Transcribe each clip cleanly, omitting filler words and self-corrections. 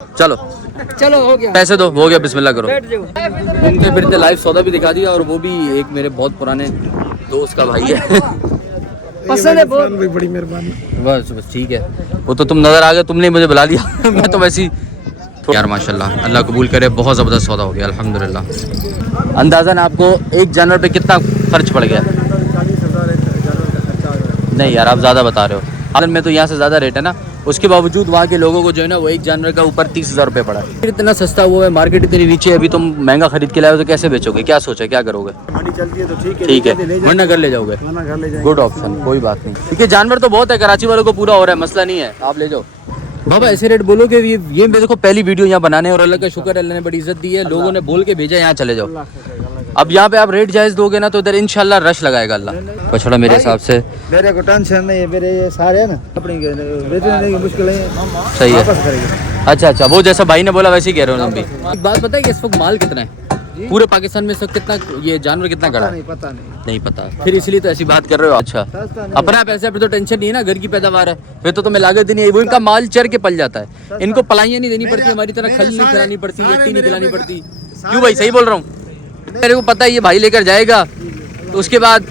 चलो चलो हो गया, पैसे दो, हो गया, बिस्मिल्लाह करो। बैठ जाओ। घूमते फिरते लाइव सौदा भी दिखा दिया, और वो भी एक मेरे बहुत पुराने दोस्त का भाई है। पसंद है बहुत। बड़ी मेहरबानी। बस बस ठीक है, वो तो तुम नजर आ गए, तुमने मुझे बुला लिया। मैं तो वैसे ही यार माशाल्लाह, अल्लाह कबूल करे, बहुत ज़बरदस्त सौदा हो गया अल्हम्दुलिल्लाह। अंदाज़न आपको एक जानवर पे कितना खर्च पड़ गया? 40,000 जानवर का खर्चा आ गया। नहीं यार, आप ज़्यादा बता रहे हो। हालन में तो यहाँ से ज़्यादा रेट है ना, उसके बावजूद वहाँ के लोगों को जो है ना, वो एक जानवर का ऊपर 30,000 रुपये पड़ा है। इतना सस्ता हुआ है, मार्केट इतनी नीचे है, अभी तुम महंगा खरीद के लाए हो तो कैसे बेचोगे? क्या सोचा, क्या करोगे? मंडी चलती है तो ठीक है, ठीक है, ले वरना घर ले जाओगे। जाना घर ले जाएंगे। गुड ऑप्शन, कोई बात नहीं। ठीक है, जानवर तो बहुत है, कराची वालों को पूरा हो रहा है, मसला नहीं है, आप ले जाओ। बाबा ऐसे रेट बोलो कि ये मेरे को पहली वीडियो यहाँ बनाने, और अल्लाह का शुक्र है, अल्लाह ने बड़ी इज्जत दी है, लोगों ने बोल के भेजा यहाँ चले जाओ। अब यहाँ पे आप रेट जायज़ दोगे ना तो इधर इंशाल्लाह रश लगाएगा अल्लाह। बछड़ा मेरे हिसाब से मेरे को टेंशन नहीं है, मेरे ये सारे है ना अपनी बेचने की मुश्किल है, सही है। वापस करेंगे। अच्छा अच्छा, वो जैसा भाई ने बोला वैसे ही कह रहे हो तुम भी। एक बात बताइए कि इस वक्त माल कितना है पूरे पाकिस्तान में? इस वक्त कितना ये जानवर कितना खड़ा है? पता नहीं नहीं पता, फिर इसलिए तो ऐसी बात कर रहे हो। अच्छा, अपना पैसा पे तो टेंशन नहीं है ना, घर की पैदावार है, फिर तो तुम्हें लागत ही नहीं है। वो इनका माल चर के पल जाता है, इनको पलाइयाँ नहीं देनी पड़ती, हमारी तरह खल नहीं खिलानी पड़ती, यट्टी नहीं खिलानी पड़ती। क्यों भाई, सही बोल रहा हूँ? मेरे को पता है ये भाई लेकर जाएगा तो उसके बाद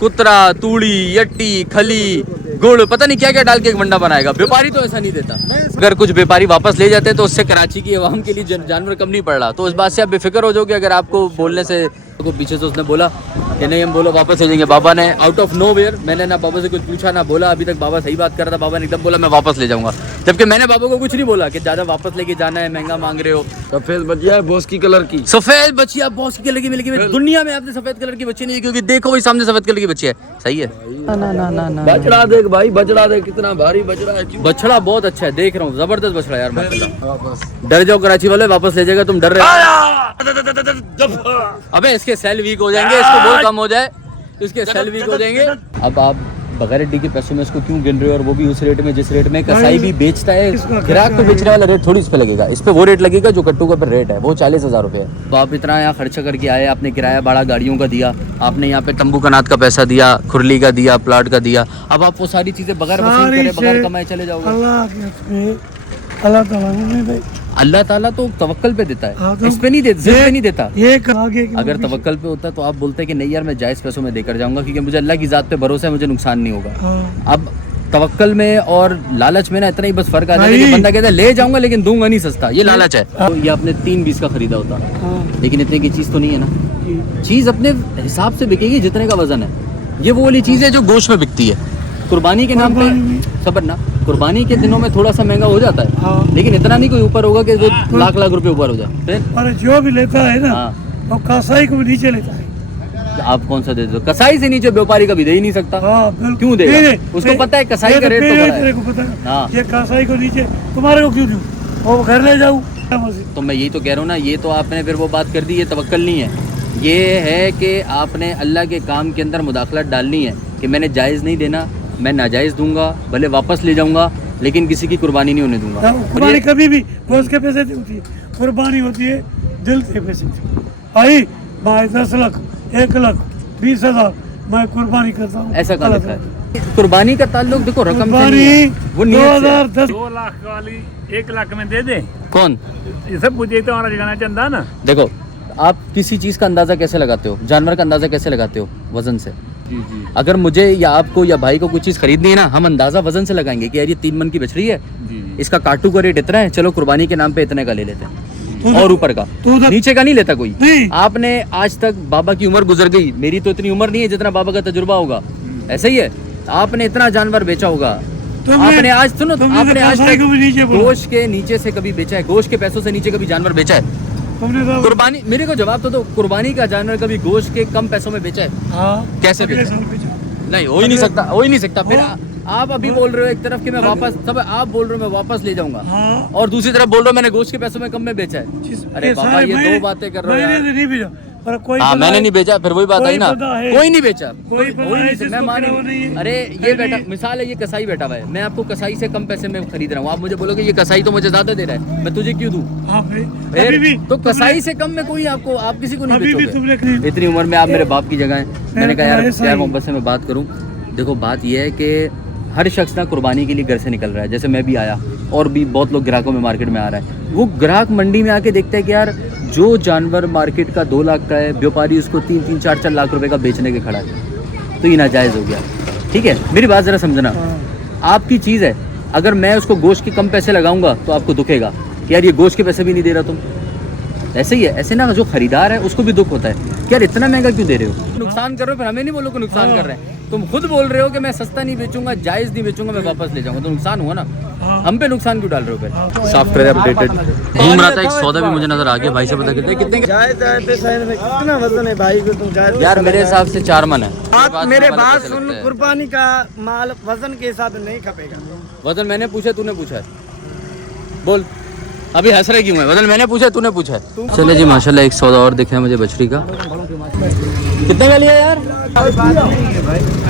कुतरा, तूड़ी, यट्टी, खली, गुड़, पता नहीं क्या क्या डाल के एक मंडा बनाएगा। व्यापारी तो ऐसा नहीं देता। अगर कुछ व्यापारी वापस ले जाते तो उससे कराची की आवाम के लिए जानवर कम नहीं पड़ रहा, तो उस बात से आप बेफिक्र हो जाओगे। अगर आपको बोलने से को पीछे से उसने बोला कि नहीं हम बोलो वापस ले जाएंगे, बाबा ने आउट ऑफ नो वेयर, मैंने ना बाबा से कुछ पूछा ना बोला, अभी तक बाबा सही बात कर रहा था, बाबा ने एकदम बोला मैं वापस ले जाऊंगा, जबकि मैंने बाबा को कुछ नहीं बोला कि ज़्यादा वापस लेके जाना है, महंगा मांग रहे हो। सफेद बचिया है बॉस की कलर की, सफेद बच्ची आप बॉस की कलर की मिलेगी दुनिया में, आपने सफेद कलर की बच्ची नहीं, क्योंकि देखो वही सामने सफेद कलर की बच्ची है। सही है ना, बछड़ा देख भाई, बछड़ा देख कितना भारी बछड़ा है। बछड़ा बहुत अच्छा है, देख रहा हूँ, जबरदस्त बछड़ा यार माशाल्लाह। डर जाओ कराची वाले, वापस ले जाएगा, तुम डर रहे हो। अबे इसके सेल वीक हो जाएंगे, इसको बहुत कम हो जाए तो इसके सेल वीक हो जाएंगे। अब आप बगैर हड्डी के पैसों में इसको क्यों गिन रहे हो, और वो भी उस रेट में जिस रेट में कसाई भी बेचता है। ग्राहक तो बेचने वाला रेट थोड़ी इस पे लगेगा, इस पे वो रेट लगेगा जो कट्टू का पर रेट है, वो 40,000 रुपये है। तो आप इतना यहाँ खर्चा करके आए, आपने किराया भाड़ा गाड़ियों का दिया, आपने यहाँ पे तंबू कनात का पैसा दिया, खुरली का दिया, प्लाट का दिया, अब आप वो सारी चीजें बगैर वसूल करे, बगैर कमाए चले जाओगे। अल्लाह ताला तो तवक्कल पे देता है, इस पे नहीं देता, जिद पे नहीं देता। अगर तवक्कल पे होता तो आप बोलते कि नहीं यार मैं जायज़ पैसों में देकर जाऊंगा, क्योंकि मुझे अल्लाह की ज़ात पे भरोसा है, मुझे नुकसान नहीं होगा। अब तवक्कल में और लालच में ना इतना ही बस फर्क आता है कि बंदा कहता है ले जाऊंगा लेकिन दूंगा नहीं सस्ता, ये लालच है। तो ये आपने 320 का खरीदा होता, लेकिन इतने की चीज़ तो नहीं है ना, चीज़ अपने हिसाब से बिकेगी जितने का वजन है। ये वो वाली चीज़ है जो गोश्त में बिकती है। कुर्बानी के नाम पे सबर ना, कुर्बानी के दिनों में थोड़ा सा महंगा हो जाता है, लेकिन इतना नहीं कोई ऊपर होगा कि वो लाख लाख रुपए ऊपर हो जाए। पर जो भी लेता है ना वो कसाई को भी नीचे लेता है। आप कौन सा दे दो? कसाई से नीचे व्यापारी कभी दे ही नहीं सकता। क्यों देगा? उसको पता है कसाई का रेट तो बड़ा है। को पता है ये कसाई को नीचे, तुम्हारे को क्यों दूं, वो घर ले जाऊं। तो मैं यही तो कह रहा हूँ ना, ये तो आपने फिर वो बात कर दी, ये तवक्कल नहीं है, ये है कि आपने अल्लाह के काम के अंदर मुदाखलत डालनी है कि मैंने जायज़ नहीं देना, मैं नाजायज़ दूंगा, भले वापस ले जाऊंगा, लेकिन किसी की कुर्बानी नहीं होने दूंगा। कुर्बानी कभी भी गोश्त के पैसे से होती है, कुर्बानी होती है दिल के पैसे से। भाई भाई 10 लाख 1 लाख 20,000 मैं कुर्बानी करता हूँ, ऐसा कहाँ लिखा है? कुर्बानी का ताल्लुक देखो रकम से नहीं है, वो 2010 2 लाख वाली 1 लाख में दे दे। कौन ये सब पूछे तो हमारा जगाना चंदा ना। देखो, आप किसी चीज़ का अंदाज़ा कैसे लगाते हो, जानवर का अंदाज़ा कैसे लगाते हो? वजन से। अगर मुझे या आपको या भाई को कुछ चीज़ खरीदनी है ना, हम अंदाज़ा वजन से लगाएंगे कि यार ये 3 मन की बछड़ी है, इसका काटू का रेट इतना है, चलो कुर्बानी के नाम पे इतने का ले लेते हैं, और ऊपर का, नीचे का नहीं लेता कोई। आपने आज तक, बाबा की उम्र गुजर गई, मेरी तो इतनी उम्र नहीं है जितना बाबा का तजुर्बा होगा, ऐसे ही है, आपने इतना जानवर बेचा होगा, आपने आज सुनो, आपने आज तक गोश्त के नीचे से कभी बेचा है? गोश्त के पैसों से नीचे कभी जानवर बेचा है? कुर्बानी, मेरे को जवाब तो दो, कुर्बानी का जानवर कभी गोश्त के कम पैसों में बेचा है? कैसे बेचा? नहीं, हो ही नहीं सकता, हो ही नहीं सकता। फिर आप अभी बोल रहे हो एक तरफ कि मैं वापस, सब आप बोल रहे हो मैं वापस ले जाऊंगा, और दूसरी तरफ बोल रहे हो मैंने गोश्त के पैसों में कम में बेचा है। अरे बाबा, ये 2 बातें कर रहे हो यार। नहीं भेजा पर कोई मैंने नहीं बेचा, फिर वही बात आई ना, कोई नहीं बेचा, कोई मैं मान नहीं। अरे ये बैठा, मिसाल है, ये कसाई बैठा हुआ है, मैं आपको कसाई से कम पैसे में खरीद रहा हूँ, आप मुझे बोलोगे ये कसाई तो मुझे ज्यादा दे रहा है, मैं तुझे क्यों दूं? तो कसाई से कम में कोई आपको, आप किसी को नहीं बेचोगे। इतनी उम्र में आप मेरे बाप की जगह है, मैंने कहा यार प्यार मोहब्बत से मैं बात करूँ। देखो बात यह है कि हर शख्स ना कुर्बानी के लिए घर से निकल रहा है, जैसे मैं भी आया और भी बहुत लोग ग्राहकों में मार्केट में आ रहा है। वो ग्राहक मंडी में आके देखता है कि यार जो जानवर मार्केट का 2 लाख का है, व्यापारी उसको 3-3, 4-4 लाख रुपए का बेचने के खड़ा है, तो ये नाजायज़ हो गया। ठीक है, मेरी बात ज़रा समझना, आपकी चीज़ है, अगर मैं उसको गोश्त के कम पैसे लगाऊंगा तो आपको दुखेगा कि यार ये गोश्त के पैसे भी नहीं दे रहा तुम। ऐसे ही है, ऐसे ना जो खरीदार है उसको भी दुख होता है कि यार इतना महंगा क्यों दे रहे हो, नुकसान कर रहे हो, फिर हमें नहीं बोलो कि नुकसान कर रहे हैं। तुम खुद बोल रहे हो कि मैं सस्ता नहीं बेचूंगा, जायज़ नहीं बेचूंगा, मैं वापस ले जाऊंगा, तो नुकसान हुआ ना, हम पे नुकसान क्यों डाल रहे हो फिर। सॉफ्टवेयर अपडेटेड घूम रहा था, एक सौदा भी मुझे नजर आ गया। भाई से पता कितने कितना वजन है भाई को तुम जायज यार मेरे हिसाब से 4 मन है। मेरे बात सुन, कुर्बानी का माल वजन के हिसाब से नहीं खपेगा। वजन मैंने पूछा तूने पूछा है, बोल अभी हंस रहे क्यों है। वजन मैंने पूछा तूने पूछा है। चले जी माशाल्लाह एक सौदा और दिखा है मुझे बछड़ी का। कितने का लिया यार?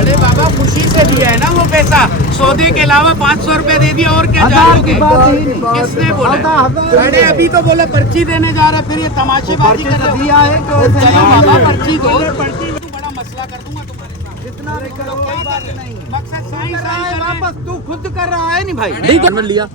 अरे बाबा खुशी से दिया है ना वो पैसा, सौदे के अलावा 500 रुपए दे दिया और क्या जाओगे? किसने बोला? अरे अभी तो बोला पर्ची देने जा रहा है, फिर ये तमाशेबाजी कर रहे हो। चलो बाबा पर्ची दो, बड़ा मसला कर दूंगा तुम्हारे साथ। जितना कोई बात नहीं, मकसद साइन है, वापस तू खुद कर रहा है नहीं भाई। नहीं जानवर लिया,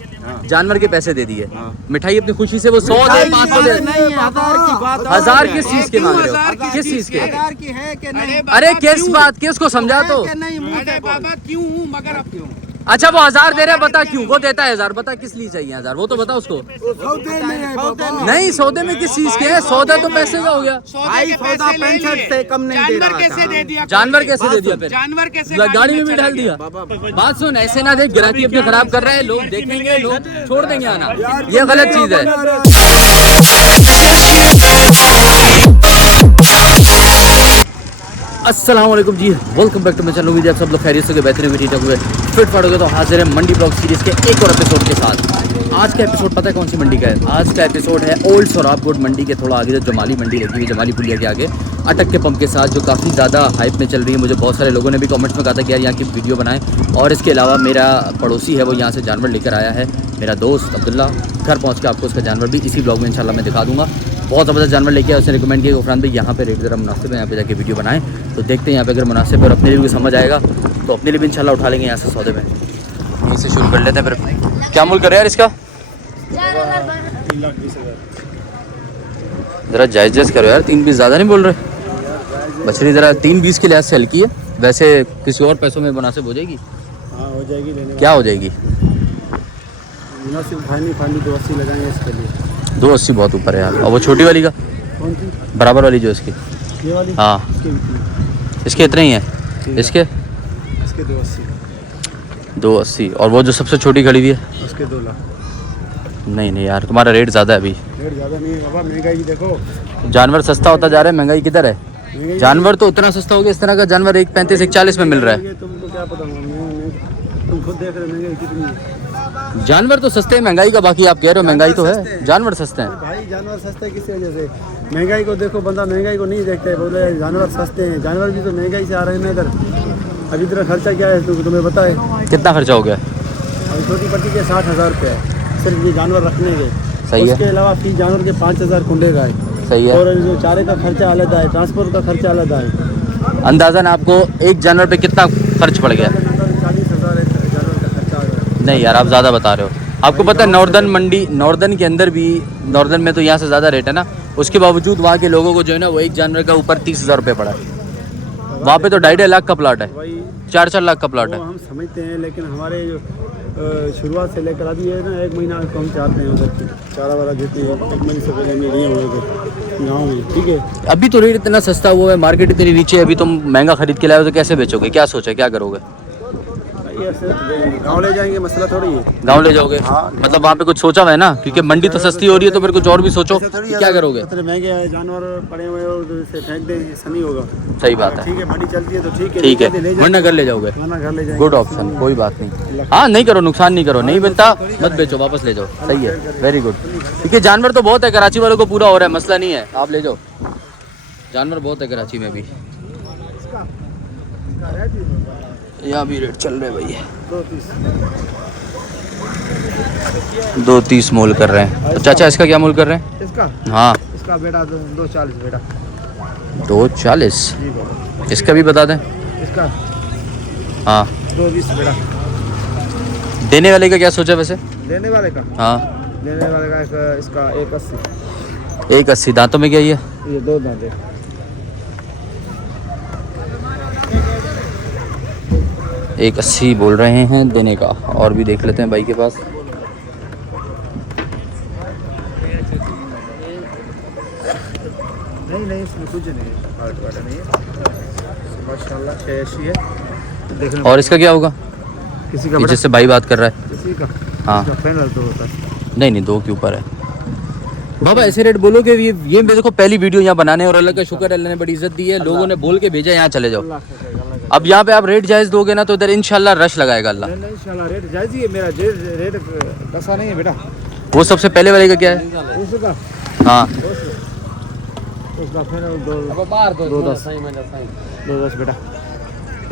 जानवर के पैसे दे दिए, मिठाई अपनी खुशी से वो 100 दे 500 दे। नहीं, 1000 की बात। 1000 किस चीज के मांग रहे हो? किस चीज के? 1000 की है कि नहीं? अरे किस बात की, उसको समझा तो। अरे बाबा क्यों हूँ, मगर अब क्यों? अच्छा वो 1000 दे रहे, बता क्यों वो देता है 1000, बता किस लिए चाहिए 1000, वो तो बता उसको। नहीं सौदे में किस चीज के है, सौदा तो पैसे का हो गया। भाई सौदा 65 से कम नहीं दे रहा। जानवर कैसे दे दिया? जानवर कैसे दे दिया फिर? जानवर कैसे गाड़ी में भी डाल दिया। बात सुन, ऐसे ना देख, ग्राहकी अपने खराब कर रहे हैं, लोग देखेंगे, लोग छोड़ देंगे आना, ये गलत चीज है। अस्सलाम वालेकुम जी, welcome back to my channel. उम्मीद है आप सब लोग खैरियत से बेहतरीन भी ठीक हुए फिट फाट हो गए। तो हाजिर है मंडी ब्लॉग सीरीज के एक और एपिसोड के साथ। आज का एपिसोड पता है कौन सी मंडी का है? आज का एपिसोड है ओल्ड सोराबकोट मंडी के थोड़ा आगे जो जमाली मंडी लगी हुई, जमाली पुलिया के आगे अटक के पंप के साथ, जो काफ़ी ज़्यादा हाइप में चल रही है। मुझे बहुत सारे लोगों ने भी कमेंट्स में कहा था कि यार यहाँ की वीडियो बनाएं। और इसके अलावा मेरा पड़ोसी है, वो यहाँ से जानवर लेकर आया है, मेरा दोस्त अब्दुल्ला। घर पहुँच के आपको उसका जानवर भी इसी ब्लॉग में इंशाल्लाह मैं दिखा दूँगा। बहुत ज़बरदस्त जानवर लेके आया, उसने रिकमेंड किया उफरान भाई यहाँ पे रेट ज़रा मुनासिब है, यहाँ पे जाके वीडियो बनाएं। तो देखते हैं यहाँ पे अगर मुनासिब है और अपने लिए भी समझ आएगा तो अपने लिए भी इंशाल्लाह उठा लेंगे यहाँ से सौदे में। यहीं से शुरू कर लेते हैं फिर। क्या मूल कर रहे हैं यार इसका? ज़रा जायज़ करो यार, 3-20 ज़्यादा नहीं बोल रहे? बछड़ी ज़रा 3-20 के लिहाज से हल्की है, वैसे किसी और पैसों में मुनासिब हो जाएगी। हाँ हो जाएगी। लेने क्या हो जाएगी? मुनासिब फाइनली 280 लगाएंगे इसके लिए। 280 बहुत ऊपर है यार। और वो छोटी वाली का कौन सी? बराबर वाली जो इसकी, ये वाली? हाँ इसके इतने ही हैं। इसके 280 और वो जो सबसे छोटी खड़ी हुई है उसके 2 लाख। नहीं यार तुम्हारा रेट ज़्यादा है अभी। रेट ज़्यादा नहीं है बाबा, महंगाई देखो। जानवर सस्ता होता जा रहा है, महंगाई किधर है? जानवर तो उतना सस्ता हो गया, इस तरह का जानवर 135-140 में मिल रहा है। तुमको क्या पता, तुम खुद देख रहे हो महंगाई कितनी है। जानवर तो सस्ते हैं, महंगाई का बाकी आप कह रहे हो महंगाई तो है, जानवर सस्ते हैं। भाई जानवर सस्ते किस वजह से? महंगाई को देखो, बंदा महंगाई को नहीं देखता है, बोले जानवर सस्ते हैं। जानवर भी तो महंगाई से आ रहे हैं ना इधर। अभी तेरा खर्चा क्या है तुम्हें पता है? कितना खर्चा हो गया? अभी छोटी पट्टी के 60,000 रुपये है सिर्फ ये जानवर रखने के। सही है। उसके अलावा फीस जानवर के 5,000 कुंडे का है। सही है। और जो चारे का खर्चा अलग है, ट्रांसपोर्ट का खर्चा अलग है। अंदाज़न आपको एक जानवर पे कितना खर्च पड़ गया? 40,000 जानवर का खर्चा आ गया। नहीं यार आप ज़्यादा बता रहे हो। आपको पता है नॉर्दर्न मंडी, नॉर्दर्न के अंदर भी, नॉर्दर्न में तो यहाँ से ज़्यादा रेट है ना, उसके बावजूद वहाँ के लोगों को जो है ना वो एक जानवर का ऊपर 30,000 रुपये पड़ा है। वहाँ पे तो 2.5 लाख का प्लाट है, वही 4-4 लाख का प्लाट है। हम समझते हैं, लेकिन हमारे जो शुरुआत से लेकर अभी है ना 1 महीना को हम चाहते हैं उधर की चारा वारा देते हैं। 1 महीने से पहले में नहीं हुए गाँव में, ठीक है। अभी तो रेट इतना सस्ता हुआ है, मार्केट इतनी नीचे है, अभी तुम महंगा खरीद के लाए हो तो कैसे बेचोगे? क्या सोचा, क्या करोगे? गाँव ले जाएंगे, मसला थोड़ी है। गाँव ले जाओगे? मतलब वहाँ पे कुछ सोचा हुआ है ना, क्योंकि मंडी तो सस्ती हो रही है तो फिर कुछ और भी सोचो कि क्या करोगे। इतने महंगे जानवर पड़े हुए और उसे फेंक दें, ऐसा नहीं होगा। सही बात है, ठीक है, मंडी चलती है तो ठीक है, ठीक है, वरना घर ले जाओगे। वरना घर ले जाएंगे। गुड ऑप्शन, कोई बात नहीं। हाँ नहीं करो, नुकसान नहीं करो, नहीं मिलता मत बेचो, वापस ले जाओ। सही है, वेरी गुड। क्योंकि जानवर तो बहुत है, कराची वालों को पूरा हो रहा है, मसला नहीं है, आप ले जाओ। जानवर बहुत है कराची में भी। यहाँ भी रेट चल रहे हैं भैया, 230 मोल कर रहे हैं। तो चाचा इसका क्या मोल कर रहे हैं? इसका हाँ इसका बेटा 240 बेटा। 240। इसका भी बता दें। इसका हाँ 220 बेटा। देने वाले का क्या सोचा वैसे? देने वाले का हाँ देने वाले का इसका 180 180। दांतों में क्या ये? ये 2 दांत है। 180 बोल रहे हैं देने का। और भी देख लेते हैं भाई के पास। नहीं इसमें कुछ नहीं है, फाल्ट वाला नहीं है माशाल्लाह। 86 है देखने और इसका क्या होगा? किसी का ये जिससे भाई बात कर रहा है। किसी का हाँ इसका फाइनल तो होता है। नहीं 2 के ऊपर है। बाबा ऐसे रेट बोलो कि ये देखो पहली वीडियो यहाँ बनाने, और अल्लाह का शुक्र अल्लाह ने बड़ी इज्जत दी है, लोगों ने बोल के भेजा यहाँ चले जाओ। अब यहाँ पे आप रेट जायज़ दोगे ना तो इधर इंशाल्लाह रश लगाएगा अल्लाह। नहीं इंशाल्लाह रेट जायज़ ही है मेरा। रेट कसा नहीं है बेटा। वो सबसे पहले वाले का क्या है? उसका हाँ उसका फाइनल 210 बेटा।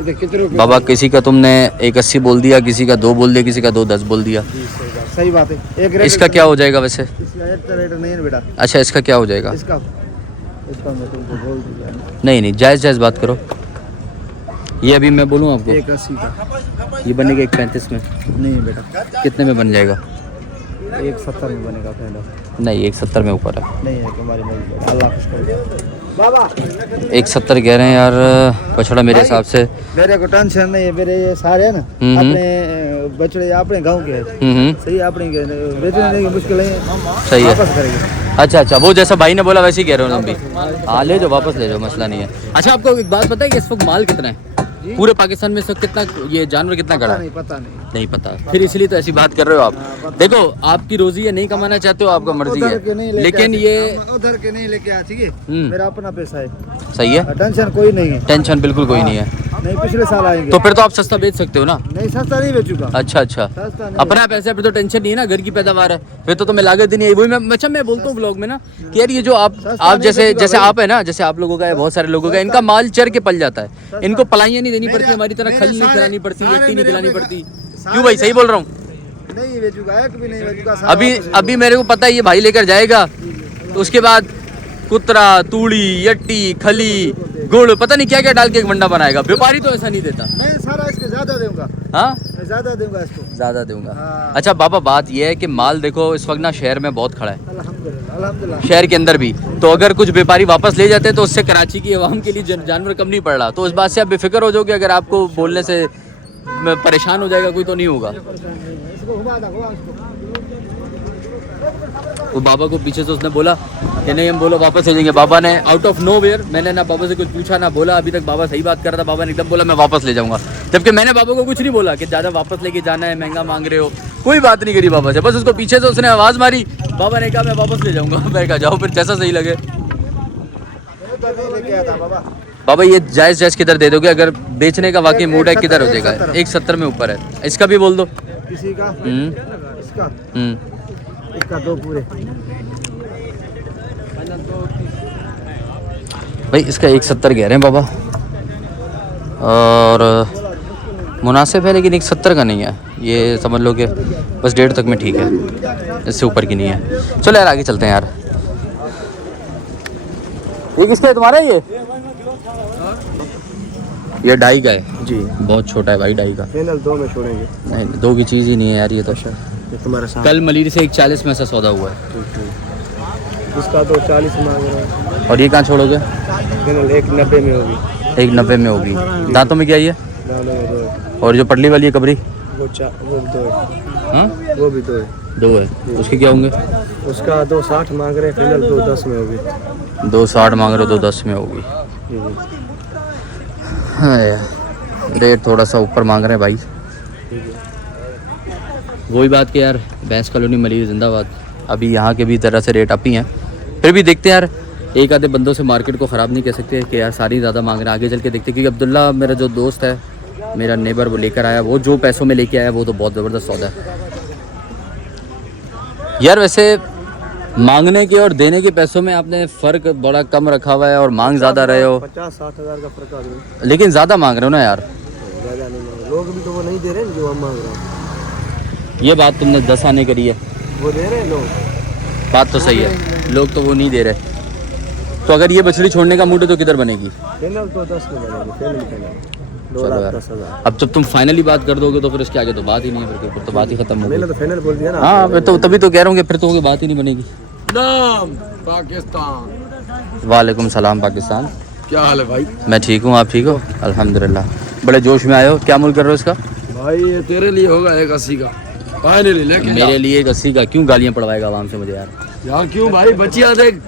इधर कितने रुपए? बाबा किसी का तुमने 180 बोल दिया, किसी का 2 बोल दिया, किसी का 210 बोल दिया। सही बात है। एक रेट इसका क्या हो जाएगा वैसे? इसका एक रेट नहीं है बेटा। अच्छा इसका क्या हो जाएगा? इसका मैं तुमको बोल दिया नहीं जायज़ बात करो। ये अभी मैं बोलूँ आपको 180 का ये बनेगा 135 में। नहीं बेटा, कितने में बन जाएगा? 170 में बनेगा फाइनल। नहीं 170 में ऊपर है। नहीं है तुम्हारी मर्जी, अल्लाह खुश करे। बाबा 170 कह रहे हैं यार बछड़ा मेरे हिसाब से। मेरे को टेंशन नहीं है, मेरे ये सारे है ना अपने बछड़े अपने गांव के हैं। सही अपने के बेचने की मुश्किल है, सही है। वापस करेंगे। अच्छा वो जैसा भाई ने बोला वैसे ही कह रहे हो तुम भी। हाँ ले जाओ वापस ले जाओ, मसला नहीं है। अच्छा आपको एक बात पता है कि इस वक्त माल कितना है पूरे पाकिस्तान में? इस वक्त कितना ये जानवर कितना खड़ा है? पता नहीं पता, फिर इसलिए तो ऐसी बात कर रहे हो आप। देखो आपकी रोजी है, नहीं कमाना चाहते हो आपका मर्जी है, लेकिन ये उधर के नहीं लेके आती है। मेरा अपना पैसा है, सही है। टेंशन कोई नहीं है। टेंशन बिल्कुल कोई नहीं है। नहीं पिछले साल आएंगे तो फिर तो आप सस्ता बेच सकते हो ना? नहीं सस्ता नहीं बेचूंगा। अच्छा सस्ता नहीं। अपना पैसा है फिर तो टेंशन नहीं है ना, घर की पैदावार है फिर तो तुम्हें लागत ही नहीं है। वही मैं बोलता हूँ ब्लॉग में ना कि यार ये जो आप जैसे आप है ना, जैसे आप लोगों का है, बहुत सारे लोगों का, इनका माल चर के पल जाता है, इनको पलाइयाँ नहीं देनी पड़ती, हमारी तरह खल नहीं खिलानी पड़ती, यट्टी नहीं खिलानी पड़ती। क्यों भाई सही बोल रहा हूँ? नहीं बेचूंगा, एक भी नहीं बेचूंगा। अभी मेरे को पता है ये भाई लेकर जाएगा, तो उसके बाद कुतरा, तूड़ी, यट्टी, खली, गुड़, पता नहीं क्या क्या डाल के एक मंडा बनाएगा। व्यापारी तो ऐसा नहीं देता। मैं सारा इसके ज्यादा दूंगा। हाँ मैं ज्यादा दूंगा इसको, ज्यादा दूंगा। हाँ। अच्छा बाबा बात यह है कि माल देखो इस वक्त ना शहर में बहुत खड़ा है, अल्हम्दुलिल्लाह शहर के अंदर भी। तो अगर कुछ व्यापारी वापस ले जाते हैं तो उससे कराची की आवाम के लिए जानवर कम नहीं पड़ रहा। तो इस बात से आप बेफिक्र हो जाओगे, अगर आपको बोलने से परेशान हो जाएगा कोई तो नहीं होगा। वो बाबा को पीछे से उसने बोला कि नहीं हम बोलो वापस ले जाएंगे। बाबा ने आउट ऑफ नोवेयर, मैंने ना बाबा से कुछ पूछा ना बोला, अभी तक बाबा सही बात कर रहा था, बाबा ने एकदम बोला मैं वापस ले जाऊंगा। जबकि मैंने बाबा को कुछ नहीं बोला कि ज़्यादा वापस लेके जाना है, महंगा मांग रहे हो, कोई बात नहीं करी बाबा से। बस उसको पीछे से उसने आवाज़ मारी, बाबा ने कहा मैं वापस ले जाऊँगा। मैं कहा जाओ फिर जैसा सही लगे। बाबा ये जायज़ किधर दे दोगे? अगर बेचने का वाकई मूड है किधर हो जाएगा? 170 में ऊपर है। इसका भी बोल दो। किसी का इसका इसका 2 पूरे भाई इसका 170 कह रहे हैं बाबा, और मुनासिब है लेकिन 170 का नहीं है। ये समझ लो कि बस 1.5 तक में ठीक है, इससे ऊपर की नहीं है। चलो यार आगे चलते हैं यार। ये किसका है तुम्हारा? ये ढाई का है जी, बहुत छोटा है भाई, ढाई का। फाइनल 2 में छोड़ेंगे। नहीं 2 की चीज़ ही नहीं है यार ये तो। ये तुम्हारा साथ कल मलिर से 140 में ऐसा सौदा हुआ है। इसका तो 40 मांग रहा है। और ये कहाँ छोड़ोगे? फाइनल 190 में होगी। 190 में होगी। दांतों में क्या ये? दालों में 2 है। और जो पटली वाली है कबरी वो 2 है। हाँ वो भी 2 है। 2 है। उसके क्या होंगे? उसका 260 मांग रहे हैं, फाइनल 210 में होगी। 260 मांग रहे हो, 210 में होगी। हाँ यार रेट थोड़ा सा ऊपर मांग रहे हैं भाई। वही बात कि यार भैंस कॉलोनी मलिर जिंदाबाद। अभी यहाँ के भी तरह से रेट अप ही हैं, फिर भी देखते हैं यार। एक आधे बंदों से मार्केट को ख़राब नहीं कह सकते कि यार सारी ज़्यादा मांग रहे हैं। आगे चल के देखते हैं, क्योंकि अब्दुल्ला मेरा जो दोस्त है, मेरा नेबर, वो लेकर आया, वो जो पैसों में लेके आया वो तो बहुत ज़बरदस्त सौदा है यार। वैसे मांगने के और देने के पैसों में आपने फ़र्क बड़ा कम रखा हुआ है, और मांग ज़्यादा रहे हो। 50-60 हज़ार का फर्क आ गया, लेकिन ज़्यादा मांग रहे हो ना यार। ज़्यादा नहीं मांग रहे लोग भी, तो वो नहीं दे रहे जो हम मांग रहे हैं। ये बात तुमने 10 आने करी है, वो दे रहे हैं लोग। बात तो सही है, लोग तो वो नहीं दे रहे। तो अगर ये बछड़ी छोड़ने का मूड है तो किधर बनेगी? फाइनल तो 10 में बनेगी, फाइनल चलो यार, अब जब तुम फाइनली बात कर दोगे तो फिर इसके आगे तो बात ही नहीं है, फिर तो बात ही खत्म हो गई। मैंने तो फाइनल बोल दिया ना। हाँ मैं तो तभी तो कह रहा हूँ कि फिर तो बात ही नहीं बनेगी। नाम पाकिस्तान। वालेकुम सलाम पाकिस्तान। क्या हाल है भाई? मैं ठीक हूँ, आप ठीक हो? अल्हम्दुलिल्लाह। बड़े जोश में आए हो, क्या मूल कर रहे हो इसका? भाई ये तेरे लिए होगा 180 का, फाइनली लेके मेरे लिए 180 का क्यों गालियाँ पड़वाएगा आवाम से मुझे यार? यार क्यों भाई? बचिया देख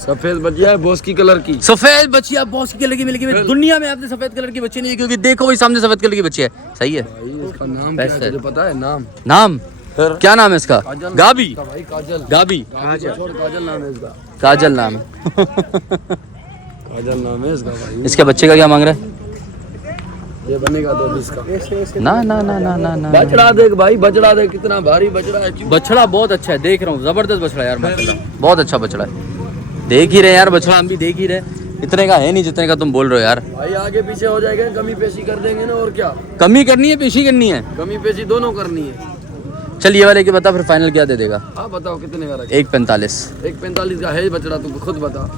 सफेद बचिया है बॉस की कलर की। सफेद बच्चियाँ बॉस की कलर की मिलेगी दुनिया में, आपने सफेद कलर की बच्ची नहीं है, क्योंकि देखो वही सामने सफेद कलर की बच्ची है। सही है भाई इसका नाम क्या है तुझे पता है? नाम क्या नाम है इसका? गाबी। भाई काजल। गाबी छोड़, काजल नाम है इसका। काजल नाम है। काजल नाम है इसका भाई। इसके बच्चे का क्या मांग रहा है? ये बनेगा 220 का। ना ना ना ना ना ना बछड़ा देख भाई, बछड़ा देख कितना भारी बछड़ा है। बछड़ा बहुत अच्छा है, देख रहा हूँ, जबरदस्त बछड़ा है यार माशाल्लाह, बहुत अच्छा बछड़ा है। देख ही रहे यार बछड़ा, हम भी देख ही रहे। इतने का है नहीं जितने का तुम बोल रहे हो यार। भाई आगे पीछे हो जाएगा, कमी पेशी कर देंगे ना, और क्या। कमी करनी है पेशी करनी है? कमी पेशी दोनों करनी है। चल ये वाले की बता, फिर फाइनल क्या दे देगा? आप बताओ कितने का रखें? 145। 145 का है बछड़ा, तू खुद बता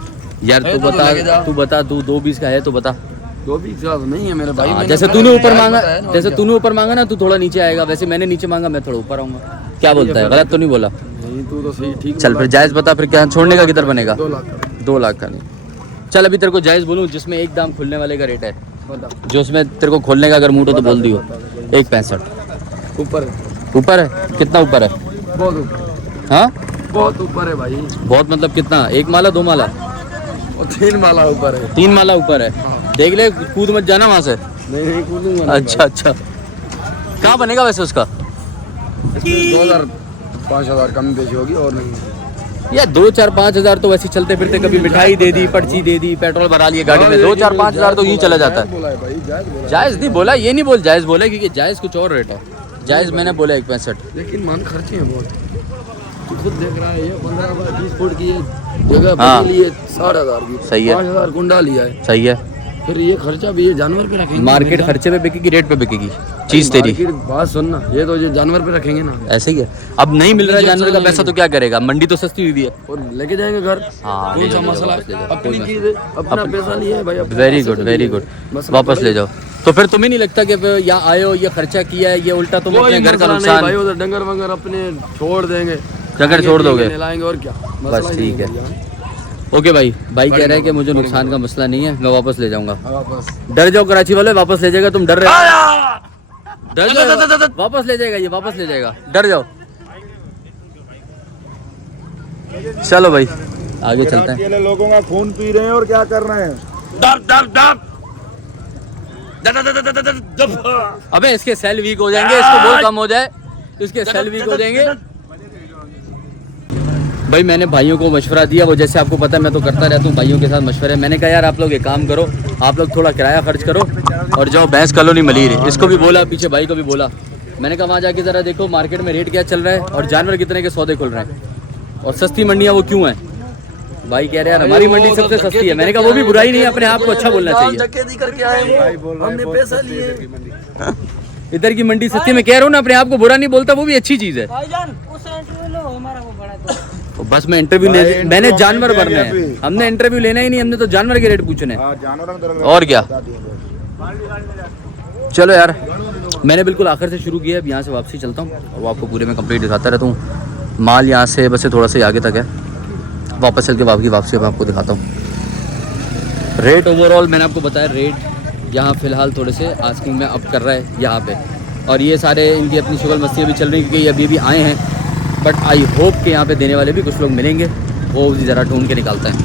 यार है तू तो लेके जा। बता तू 220 का है तो बता। 220 का तो नहीं है मेरे भाई। मैंने जैसे कहा तूने है, ऊपर मांगा, पता है ना, और जैसे क्या। तूने ऊपर मांगा ना, तू थोड़ा नीचे आएगा, वैसे मैंने नीचे मांगा, मैं थोड़ा ऊपर आऊंगा। क्या बोलता है? गलत तो नहीं बोला? नहीं तू तो सही ठीक चल फिर जायज बता, फिर क्या छोड़ने का किधर बनेगा? 2 लाख का 2 लाख का नहीं। चल अभी तेरे को जायज बोलूं, जिसमें एक दाम खुलने वाले का रेट है, बता। जो उसमें तेरे को खोलने का अगर मूड हो तो बोल दियो। 165 ऊपर है, ऊपर है? कितना ऊपर है? बहुत ऊपर, हाँ बहुत ऊपर है भाई। बहुत मतलब कितना? 1 माला 2 माला? और 3 माला ऊपर है। 3 माला ऊपर है। देख ले, कूद मत जाना वहाँ से। नहीं नहीं कूदूंगा नहीं अच्छा अच्छा, कहाँ बनेगा वैसे उसका? भाई। इसमें 2000 5000 कमी पेशी होगी और नहीं। या 2-4-5 हज़ार तो वैसे चलते फिरते, कभी मिठाई दे दी, पर्ची दे दी, पेट्रोल भरा लिया गाड़ी में, 2-4-5 हज़ार तो यूँ चला जाता है। बोला है भाई, जायज बोला है। जायज़ नहीं बोला, ये नहीं बोल जायज़ बोला, क्योंकि जायज़ कुछ और रेट है। जायज़ मैंने बोला 165। लेकिन मान खर्चे हैं बहुत। तू खुद देख रहा है, ये 15-20 फुट की ये जगह हाँ। बनी ली है 60,000 की। सही है। 5000 कुंडा लिया है। सही है। फिर ये खर्चा भी ये जानवर पे रखेंगे। मार्केट खर्चे पे बिकेगी, रेट पे बिकेगी चीज़ तेरी। मार्केट बात सुनना, ये तो ये जानवर पे रखेंगे ना, ऐसे ही है। अब नहीं मिल रहा है जानवर का पैसा तो क्या करेगा? मंडी तो सस्ती हुई भी है। और लेके जाएंगे घर। हाँ, कौन सा मसला है? अपनी चीज है, अपना पैसा लिया है भाई। अपना वेरी पैसे गुड से वेरी लिए गुड, है। मसला वापस थोड़ा ले ही- जाओ। तो फिर तुम्हें नहीं लगता कि यहाँ आए हो, ये खर्चा किया है, ये उल्टा तुम कोई अपने घर का मसला नहीं भाई, नुकसान उधर डंगर वंगर अपने छोड़ देंगे, डंगर छोड़ दोगे? लाएंगे और क्या। बस मसला ही ठीक नहीं है। भैया। ओके भाई कह रहा है कि मुझे नुकसान का मसला नहीं है, मैं वापस ले जाऊंगा। वापस डर जाओ कराची वाले, वापस ले जाएगा। तुम डर रहे हो? डर जाओ, वापस ले जाएगा, ये वापस ले जाएगा, डर जाओ। चलो भाई आगे चलते हैं। लोगों का खून पी रहे हैं और क्या कर रहे हैं? अबे इसके सेल वीक हो जाएंगे, इसको बोल कम हो जाए, इसके सेल वीक हो जाएंगे। भाई मैंने भाइयों को मशवरा दिया, वो जैसे आपको पता है मैं तो करता रहता हूँ भाइयों के साथ मशवरे। मैंने कहा यार आप लोग एक काम करो, आप लोग थोड़ा किराया खर्च करो और जाओ भैंस कॉलोनी मलीर। इसको भी बोला, पीछे भाई को भी बोला। मैंने कहा वहाँ जाके ज़रा देखो मार्केट में रेट क्या चल रहा है और जानवर कितने के सौदे खुल रहे हैं और सस्ती मंडियाँ वो क्यों हैं। भाई कह रहे यार हमारी मंडी सबसे सस्ती है। मैंने कहा वो भी बुराई नहीं है, अपने आप को अच्छा बोलना चाहिए। करके आए हमने पैसा लिए। इधर की मंडी सस्ती, मैं कह रहा हूँ ना, अपने आप को बुरा नहीं बोलता, वो भी अच्छी चीज़ है। तो बस मैं इंटरव्यू ले, मैंने जानवर भरने हैं, हमने इंटरव्यू लेना ही नहीं, हमने तो जानवर के रेट पूछने हैं और क्या। चलो यार मैंने बिल्कुल आखिर से शुरू किया है, अब यहाँ से वापसी चलता हूँ और वो आपको पूरे में कंप्लीट दिखाता रहता हूँ। माल यहाँ से बस थोड़ा सा आगे तक है, वापस चल के वापसी मैं आपको दिखाता हूँ। रेट ओवरऑल मैंने आपको बताया, रेट यहाँ फ़िलहाल थोड़े से आस्किंग में अप कर रहा है यहाँ पे, और ये सारे इनकी अपनी शुगल मस्तियाँ भी चल रही हैं क्योंकि ये अभी आए हैं। बट आई होप कि यहाँ पे देने वाले भी कुछ लोग मिलेंगे, वो भी ज़रा ढूंढ के निकालते हैं।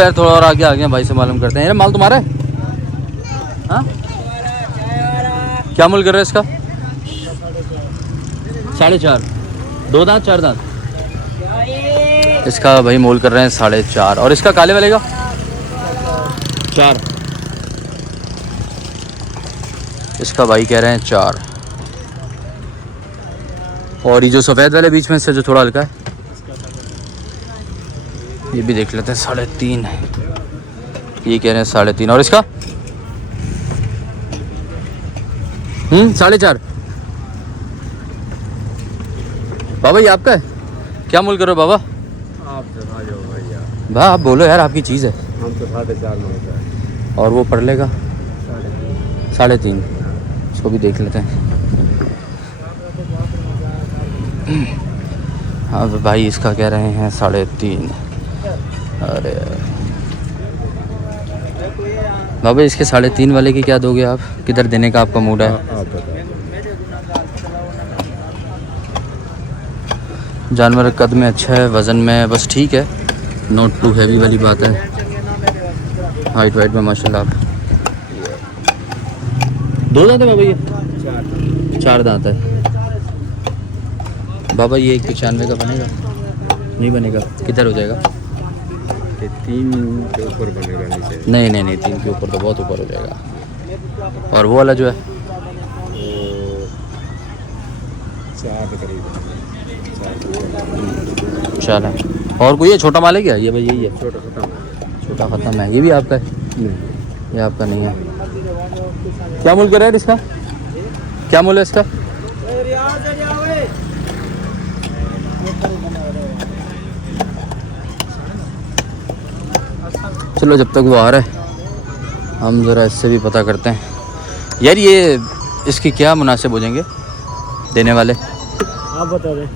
यार थोड़ा और आगे आ गए भाई से मालूम करते हैं। यार माल तुम्हारा है? हाँ क्या मूल कर रहे हैं इसका? 4.5, 2 दांत 4 दांत इसका भाई मोल कर रहे हैं 4.5। और इसका काले वाले का 4, इसका भाई कह रहे हैं 4। और ये जो सफ़ेद वाले बीच में से जो थोड़ा हल्का है ये भी देख लेते हैं, 3.5 ये कह रहे हैं 3.5। और इसका 4.5। बाबा ये आपका है? क्या मूल करो बाबा? भा आप बोलो यार, आपकी चीज़ है। हम तो 4.5 मांगते हैं। और वो पढ़ लेगा 3.5, इसको भी देख लेते हैं। हाँ भाई इसका कह रहे हैं 3.5। अरे बाबा इसके 3.5 वाले की क्या दोगे आप? किधर देने का आपका मूड है? जानवर कद में अच्छा है, वज़न में बस ठीक है, नॉट टू हैवी वाली बात है। हाइट वाइट में माशाल्लाह। 2 दांत है बाबा ये? 4 दांत है बाबा। ये 195 का बनेगा? नहीं बनेगा, किधर हो जाएगा? 3 के ऊपर बनेगा नीचे। नहीं नहीं नहीं, 3 के ऊपर तो बहुत ऊपर हो जाएगा। और वो वाला जो है 4 के करीब। चल है। और कोई है? छोटा माल है क्या ये भाई? यही है छोटा खत्म। छोटा ख़त्म है। ये भी आपका है? ये आपका नहीं है। क्या मूल्य कर रहा है इसका? क्या मूल्य है इसका? चलो जब तक वो आ रहा है हम ज़रा इससे भी पता करते हैं। यार ये इसकी क्या मुनासिब हो जाएंगे देने वाले? आप बता दें।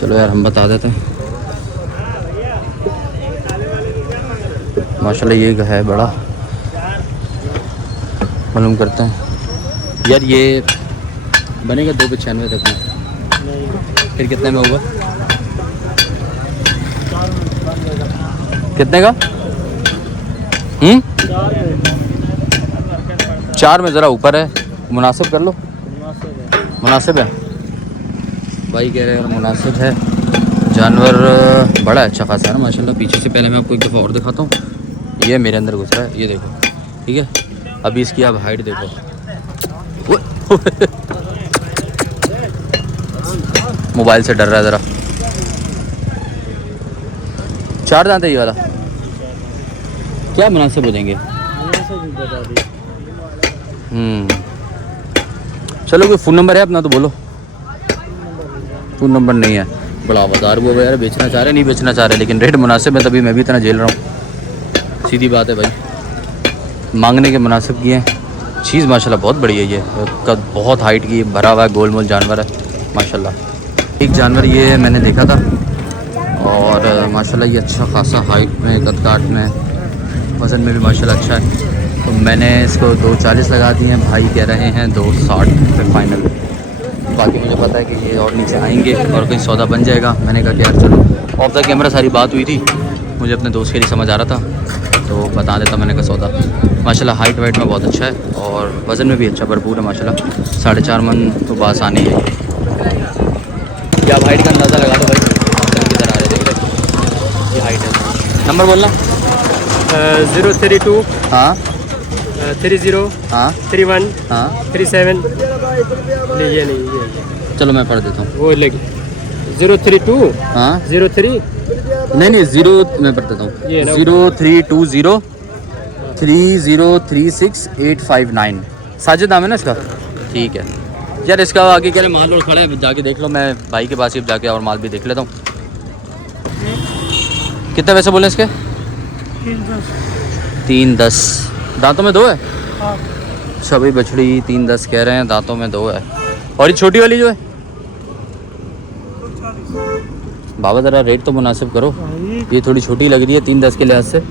चलो यार हम बता देते हैं। माशाल्लाह ये है बड़ा, मालूम करते हैं। यार ये बनेगा 295 तक में। फिर कितने में होगा? कितने का? 4 में ज़रा ऊपर है, मुनासिब कर लो। मुनासिब है भाई कह रहे हैं, मुनासिब है। जानवर बड़ा अच्छा खासा है ना माशाल्लाह। पीछे से पहले मैं आपको एक दफ़ा और दिखाता हूँ। ये मेरे अंदर घुस रहा है, ये देखो, ठीक है। अभी इसकी आप हाइट देखो। मोबाइल से डर रहा है ज़रा। 4 दांत है ये वाला। क्या मुनासिब हो जाएंगे? चलो कोई फ़ोन नंबर है अपना तो बोलो। फ़ोन नंबर नहीं है। बड़ा बाजार वो यार, बेचना चाह रहे नहीं बेचना चाह रहे, लेकिन रेट मुनासिब है तभी मैं भी इतना झेल रहा हूँ। सीधी बात है भाई, मांगने के मुनासिब किए हैं। चीज़ माशाल्लाह बहुत बढ़िया है। ये कद बहुत हाइट की भरा हुआ है, गोल मोल जानवर है माशाल्लाह। एक जानवर ये मैंने देखा था और माशाल्लाह ये अच्छा खासा हाइट में, कद काट में, वज़न में भी माशाल्लाह अच्छा है। तो मैंने इसको 240 लगा दिए हैं। भाई कह रहे हैं 260 पे फाइनल। बाकी मुझे पता है कि ये और नीचे आएंगे और कोई सौदा बन जाएगा। मैंने कहा कि यार चलो, ऑफ द कैमरा सारी बात हुई थी, मुझे अपने दोस्त के लिए समझ आ रहा था तो बता देता। मैंने कहा सौदा माशाल्लाह हाइट वाइट में बहुत अच्छा है और वज़न में भी अच्छा भरपूर है माशाल्लाह। 4.5 मन तो बात आनी है। क्या आप हाइट का अंदाज़ा लगा दो भाई, किधर आ रहे देख रहे, ये हाइट है। नंबर बोलना। 032 हाँ 30 हाँ 31 हाँ 37। नहीं ये नहीं, ये चलो मैं पढ़ देता हूँ। वो लगी 032 हाँ 03 नहीं 0 मैं पढ़ देता हूँ। ये ना। 0320 3036 साजिद नाम है ना इसका? ठीक है यार। इसका आगे कह रहे माल और खड़ा है, जाके देख लो। मैं भाई के पास ही जाके और माल भी देख लेता हूँ। कितने पैसे बोले इसके? 310। दांतों में 2 है? सभी बछड़ी 310 कह रहे हैं, दांतों में 2 है। और ये छोटी वाली जो है बाबा ज़रा रेट तो मुनासिब करो। ये थोड़ी छोटी लग रही है 310 के लिहाज से।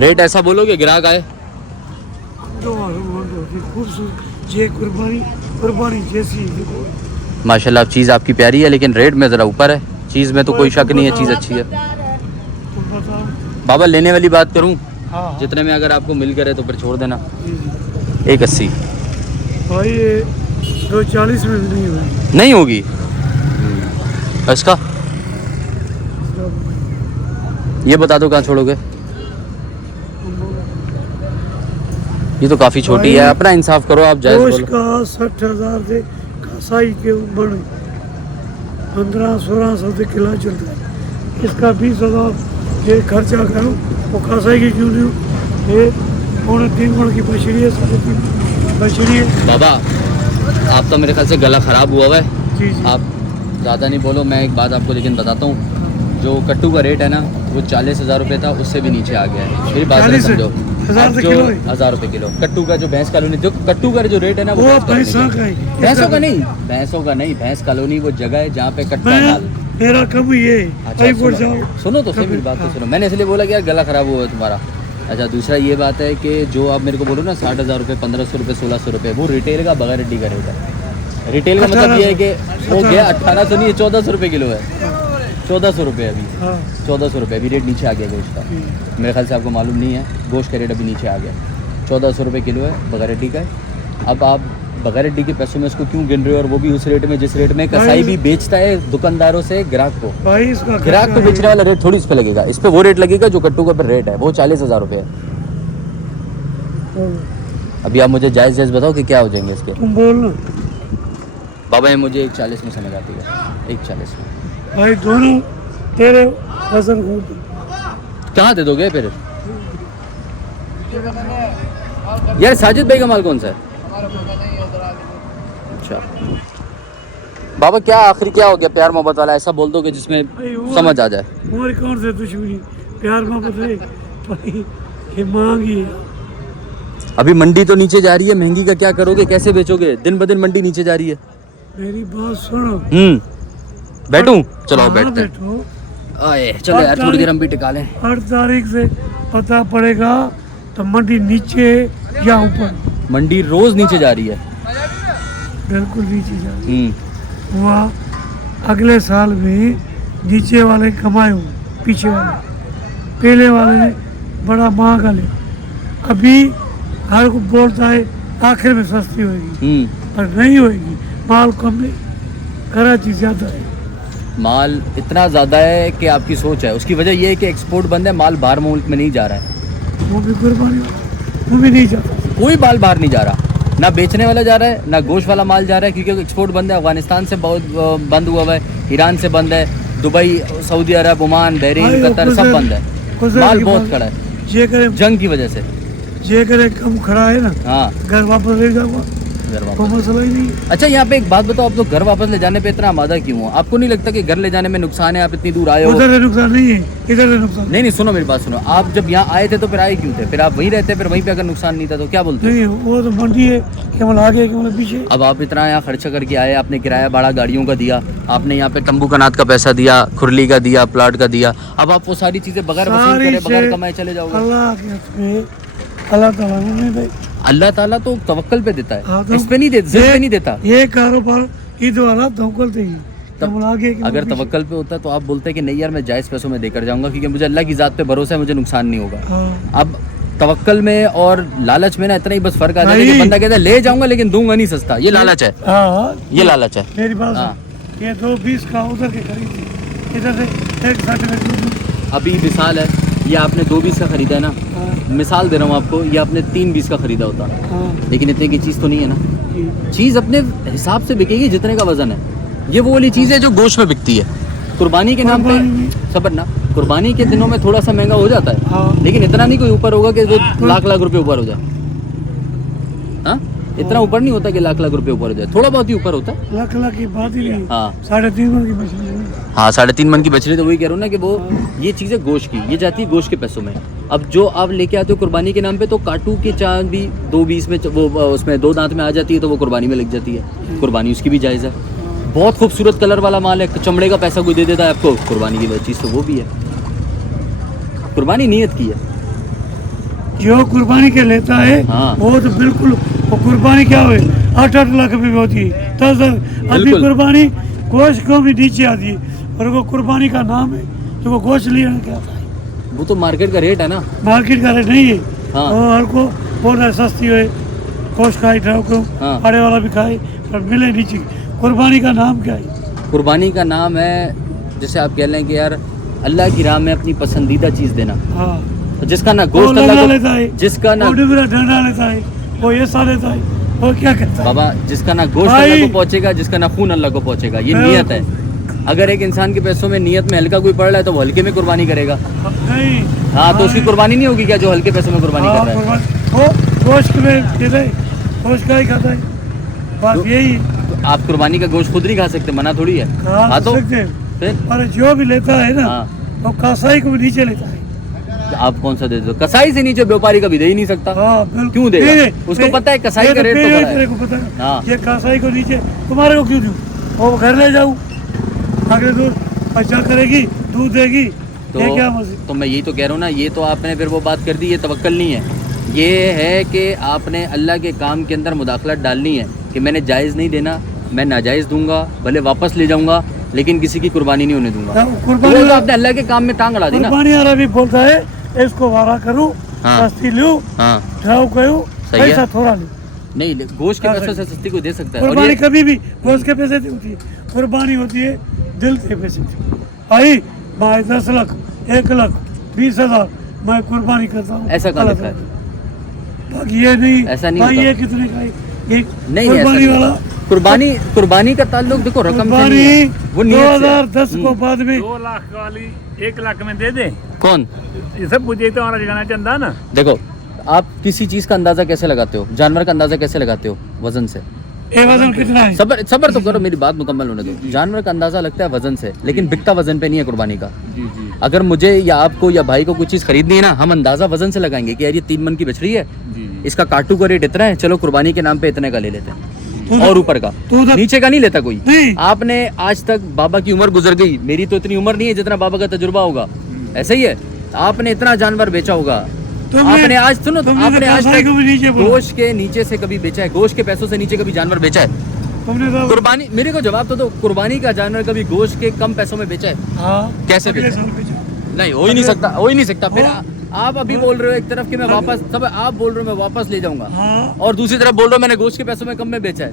रेट ऐसा बोलो कि ग्राहक आए। कुर्बानी जैसी माशाल्लाह चीज़ आपकी प्यारी है, लेकिन रेट में ज़रा ऊपर है। चीज़ में तो कोई शक नहीं है, चीज़ अच्छी है। बाबा लेने वाली बात करूं, जितने में अगर आपको मिल करे तो फिर छोड़ देना। 180 भाई 240 में भी नहीं हुई। नहीं होगी इसका? ये बता दो कहाँ छोड़ोगे? ये तो काफ़ी छोटी है, अपना इंसाफ करो आप। जायज़ बोलो। का 60,000 से कसाई के ऊपर 1500-1600 से किला चल रहा है। इसका 20,000 ये खर्चा करूँ वो कसाई की क्यों नहीं? ये 3.5 मन की बछड़ी है, 3.5 बछड़ी है। बाबा आपका मेरे ख्याल से गला ख़राब हुआ है। जी जी। आप ज़्यादा नहीं बोलो। मैं एक बात आपको लेकिन बताता हूँ, जो कट्टू का रेट है ना वो 40,000 रुपये था, उससे भी नीचे आ गया है। मेरी बात नहीं समझो। 1000 अब से जो किलो है 1000 रुपए किलो कट्टू का जो भैंस कॉलोनी जो कट्टू का जो रेट है ना वो भैंस कॉलोनी पैसा का। का है भैंसों का नहीं, भैंसों का नहीं, भैंस कॉलोनी वो जगह है जहाँ पे कट्टा मैं माल। मेरा कम ही है अच्छा वही बोल सुनो, जाओ सुनो तो सही मेरी बात तो सुनो। मैंने इसलिए बोला कि यार गला खराब हुआ है तुम्हारा। अच्छा दूसरा ये बात है कि जो आप मेरे को बोलो ना 60,000 रुपये, 1,500 रुपये, 1,600 रुपये, वो रिटेल का बगैर हड्डी का रेट है। रिटेल का मतलब ये है कि वो गया 1,800 नहीं, 1,400 रुपये किलो है। 1,400 रुपये अभी, हाँ 1,400 रुपये अभी रेट नीचे आ गया गोश्त का। मेरे ख्याल से आपको मालूम नहीं है, गोश्त का रेट अभी नीचे आ गया। 1,400 रुपये किलो है बगैर हड्डी का। अब आप बगैर हड्डी के पैसों में इसको क्यों गिन रहे हो, और वो भी उस रेट में जिस रेट में कसाई भी बेचता है दुकानदारों से ग्राहक को। भाई इसका ग्राहक तो खर्चा बेचने वाला रेट थोड़ी इस पे लगेगा, इस पे वो रेट लगेगा जो कट्टू का रेट है, वो 40,000 रुपये है। है। अभी आप मुझे जायज़ जायज़ बताओ कि क्या हो जाएंगे इसके। तुम बोल ना बाबा ये मुझे 1,40 में समझ आती है, 1,40 में। भाई दोनों तेरे वजन को कहाँ दे दोगे फिर? यार साजिद भाई का माल कौन सा है? अच्छा बाबा क्या आखिर क्या हो गया, प्यार मोहब्बत वाला ऐसा बोल दो कि जिसमें समझ आ जाए। और कौन से दुश्मनी प्यार मोहब्बत है भाई, ये मांगी है। अभी मंडी तो नीचे जा रही है, महंगी का क्या करोगे, कैसे बेचोगे? दिन ब दिन मंडी नीचे जा रही है। मेरी बात सुनो। बैठूं? चलो हाँ, बैठते हैं। बैठो। आए चलो यार थोड़ी देर हम भी टिका लें। 8 तारीख से पता पड़ेगा तो मंडी नीचे या ऊपर। मंडी रोज नीचे जा रही है। बिल्कुल नीचे जा रही हम्म वहाँ अगले साल भी नीचे वाले कमाए हुए, पीछे वाले पहले वाले ने बड़ा महंगा लिया। अभी हर को बोलता है आखिर में सस्ती होगी, पर नहीं होगी। माल कम नहीं, कराची ज़्यादा है। माल इतना ज़्यादा है कि आपकी सोच है, उसकी वजह ये है कि एक्सपोर्ट बंद है, माल बाहर मुल्क में नहीं जा रहा है। वो भी कुर्बानी, वो भी नहीं जाता। कोई माल बाहर नहीं जा रहा, ना बेचने वाला जा रहा है ना गोश्त वाला माल जा रहा है, क्योंकि एक्सपोर्ट बंद है। अफगानिस्तान से बहुत बंद हुआ है, ईरान से बंद है, दुबई, सऊदी अरब, ओमान, बहरीन, कतर सब बंद है। माल बहुत खड़ा है जे करे जंग की वजह से। जे करे कम खड़ा है ना, हाँ घर वापस ले जाऊंगा, घर वापस। कोई मसला ही नहीं। अच्छा यहाँ पे एक बात बताओ, आप लोग घर वापस ले जाने पे इतना आमादा क्यों हो? आपको नहीं लगता कि घर ले जाने में नुकसान है? आप इतनी दूर आए हो। उधर से नुकसान नहीं है, इधर से नुकसान नहीं सुनो मेरी बात सुनो, आप जब यहाँ आए थे तो फिर आए क्यों थे? फिर आप वहीं रहते, फिर वहीं पे अगर नुकसान नहीं था तो क्या बोलते? नहीं। वो तो मंडी है, केवल आगे केवल पीछे। अब आप इतना यहाँ खर्चा करके आए, आपने किराया भाड़ा गाड़ियों का दिया, आपने यहाँ पे तंबू कनात का पैसा दिया, खुरली का दिया, प्लाट का दिया, अब आप वो सारी चीजें बगैर वसूल करे, बगैर कमाए चले जाओगे। अल्लाह के हाथ में, अल्लाह ताला ने नहीं दे। अल्लाह ताला तो तवक्कल पे देता हाँ, है, तो इस पे नहीं देता, जिद पे नहीं देता। ये कारोबार ईद वाला तवक्कल थे ही, केवल आगे केवल अगर पीछे। तवक्कल पे होता तो आप बोलते कि नहीं यार मैं जायज़ पैसों में देकर जाऊंगा, क्योंकि मुझे अल्लाह की ज़ात पे भरोसा है, मुझे नुकसान नहीं होगा। हाँ। अब तवक्कल में और लालच में ना इतना ही बस फर्क आ जाता है कि नहीं। बंदा कहता है ले जाऊंगा लेकिन दूंगा नहीं सस्ता, ये लालच है, हाँ, ये लालच है। मेरी बात हाँ। सुन, ये 220 का उधर के खरीदी, इधर से 160 अभी मिसाल है, ये आपने 220 का खरीदा है ना, मिसाल दे रहा हूँ आपको, ये आपने 320 का खरीदा होता, लेकिन इतने की चीज़ तो नहीं है ना। चीज़ अपने हिसाब से बिकेगी जितने का वजन है। ये वो वाली चीज़ है जो गोश्त में बिकती है। कुर्बानी के नाम पे सबर ना, कुर्बानी के दिनों में थोड़ा सा महंगा हो जाता है, हाँ। लेकिन इतना नहीं कोई ऊपर होगा कि वो लाख लाख रुपए ऊपर हो जाए। हाँ इतना ऊपर नहीं होता कि लाख लाख रुपए ऊपर हो जाए, थोड़ा बहुत ही ऊपर होता है। लाख लाख की बात ही नहीं। हाँ 3.5 मन की मछली है। हाँ 3.5 मन की बछड़ी, तो वही कह रहा हूँ ना कि वो ये चीज़ है गोश्त की, ये जाती है गोश्त के पैसों में। अब जो आप लेके आते हो कुर्बानी के नाम पे, तो काटू की चांद भी 220 में वो उसमें 2 दांत में आ जाती है, तो वो कुर्बानी में लग जाती है। कुर्बानी उसकी भी जायज़ है। बहुत खूबसूरत कलर वाला माल है, चमड़े का पैसा कोई दे देता है आपको, कुर्बानी की चीज़ तो वो भी है। कुर्बानी नीयत की है। जो कुर्बानी के लेता है हाँ। वो तो बिल्कुल, वो कुर्बानी क्या हुए 8-8 लाख रुपए में होती है। 10 अभी बिल्कुल। कुर्बानी गोश्त को भी नीचे आती है, और वो कुर्बानी का नाम है, तो वो गोश्त लेने क्या आता है। वो तो मार्केट का रेट है ना। मार्केट का रेट नहीं है। हाँ। और हर को बोल रहा है सस्ती हुए, गोश्त खाई ठाओ को, हाँ। बड़े वाला भी खाए, पर मिले नीचे। कुर्बानी का नाम क्या है? कुर्बानी का नाम है, जैसे आप कह लें कि यार अल्लाह की राह में अपनी पसंदीदा चीज़ देना, हाँ। जिसका ना वो गोश्त लगा अल्लाह लेता है, को, जिसका ना वो डुबरा डंडा लेता है, वो ये सा लेता है, वो क्या करता है? बाबा जिसका ना गोश्त भाई। अल्लाह को पहुंचेगा, जिसका ना खून अल्लाह को पहुंचेगा, ये मैं- नियत है। अगर एक इंसान के पैसों में नियत में हल्का कोई पड़ रहा है तो वो हल्के में कुर्बानी करेगा। नहीं। हाँ तो उसकी कुर्बानी नहीं होगी क्या, जो हल्के पैसों में कुर्बानी हाँ, कर रहा है? वो गोश्त में दे दे, गोश्त का ही खाता है, बस यही। तो आप कुर्बानी का गोश्त खुद नहीं खा सकते, मना थोड़ी है। खा हाँ तो सकते हैं, फिर पर जो भी लेता है ना, हाँ। वो कसाई को भी नीचे लेता है। आप कौन सा दे दो? कसाई से नीचे व्यापारी कभी दे ही नहीं सकता। हाँ बिल्कुल। क्यों देगा? उसको पता है कसाई का रेट तो बड़ा है। तेरे को पता है हाँ। ये कसाई को नीचे तुम्हारे को क्यों दूं? वो घर ले जाऊं आगे दूर अच्छा करेगी दूध देगी ये क्या मसला? तो मैं यही तो कह रहा हूँ ना, ये तो आपने फिर वो बात कर दी, ये तवक्कल नहीं है। ये है कि आपने अल्लाह के काम के अंदर मुदाखलत डालनी है कि मैंने जायज़ नहीं देना, मैं नाजायज़ दूंगा, भले वापस ले जाऊंगा, लेकिन किसी की कुर्बानी नहीं होने दूंगा। कुर्बानी तो आपने अल्लाह के काम में टांग अड़ा दी ना। कुर्बानी वाला भी बोलता है इसको वारा करूं हाँ। सस्ती लूं हाँ ड्राउ करूं सही है। पैसा थोड़ा लूं। नहीं, गोश्त के पैसों से सस्ती को दे सकता है। और कुर्बानी ये कभी भी गोश्त के पैसे से होती है, कुर्बानी होती है दिल के पैसे से। भाई मैं 10 लाख 1 लाख 20,000 मैं कुर्बानी करता हूँ ऐसा कहाँ लिखा है? बाकी ये नहीं ऐसा नहीं भाई होता। ये कितने का है? ये नहीं ऐसा कुर्बानी नहीं वाला होता। कुर्बानी का ताल्लुक देखो रकम से कुर्बानी नहीं है, वो नीयत से है। 2010 को बाद में 2 लाख वाली 1 लाख में दे दे। कौन? ये सब मुझे तो हमारा जगाना चंदा ना। देखो, आप किसी चीज का अंदाजा कैसे लगाते हो? जानवर का अंदाजा कैसे लगाते हो? वजन से। ये वजन कितना है? सबर तो करो, मेरी बात मुकम्मल होने दो। जानवर का अंदाजा लगता है वजन से, लेकिन बिकता वजन पे नहीं है कुर्बानी का। अगर मुझे या आपको या भाई को कुछ चीज खरीदनी है ना, हम अंदाजा वजन से लगाएंगे कि यार ये 3 मन की बछड़ी है, इसका काटू का रेट इतना है, चलो कुर्बानी के नाम पे इतने का ले लेते हैं। और ऊपर का, नीचे का नहीं लेता कोई। नहीं। आपने आज तक, बाबा की उम्र गुजर गई, मेरी तो इतनी उम्र नहीं है जितना बाबा का तजुर्बा होगा, ऐसा ही है। आपने इतना जानवर बेचा होगा, आपने आज सुनो, आपने आज तक गोश्त के नीचे से कभी बेचा है? गोश्त के पैसों से नीचे कभी जानवर बेचा है? तुमने तो कुर्बानी, मेरे को जवाब तो दो, कुर्बानी का जानवर कभी गोश्त के कम पैसों में बेचा है? हाँ कैसे अगले बेचा? साल बेचो। नहीं, हो ही नहीं सकता, हो ही नहीं सकता। फिर आप अभी बोल रहे हो एक तरफ कि मैं वापस, सब आप बोल रहे हो मैं वापस ले जाऊंगा, हाँ और दूसरी तरफ बोल रहे हो मैंने गोश्त के पैसों में कम में बेचा है।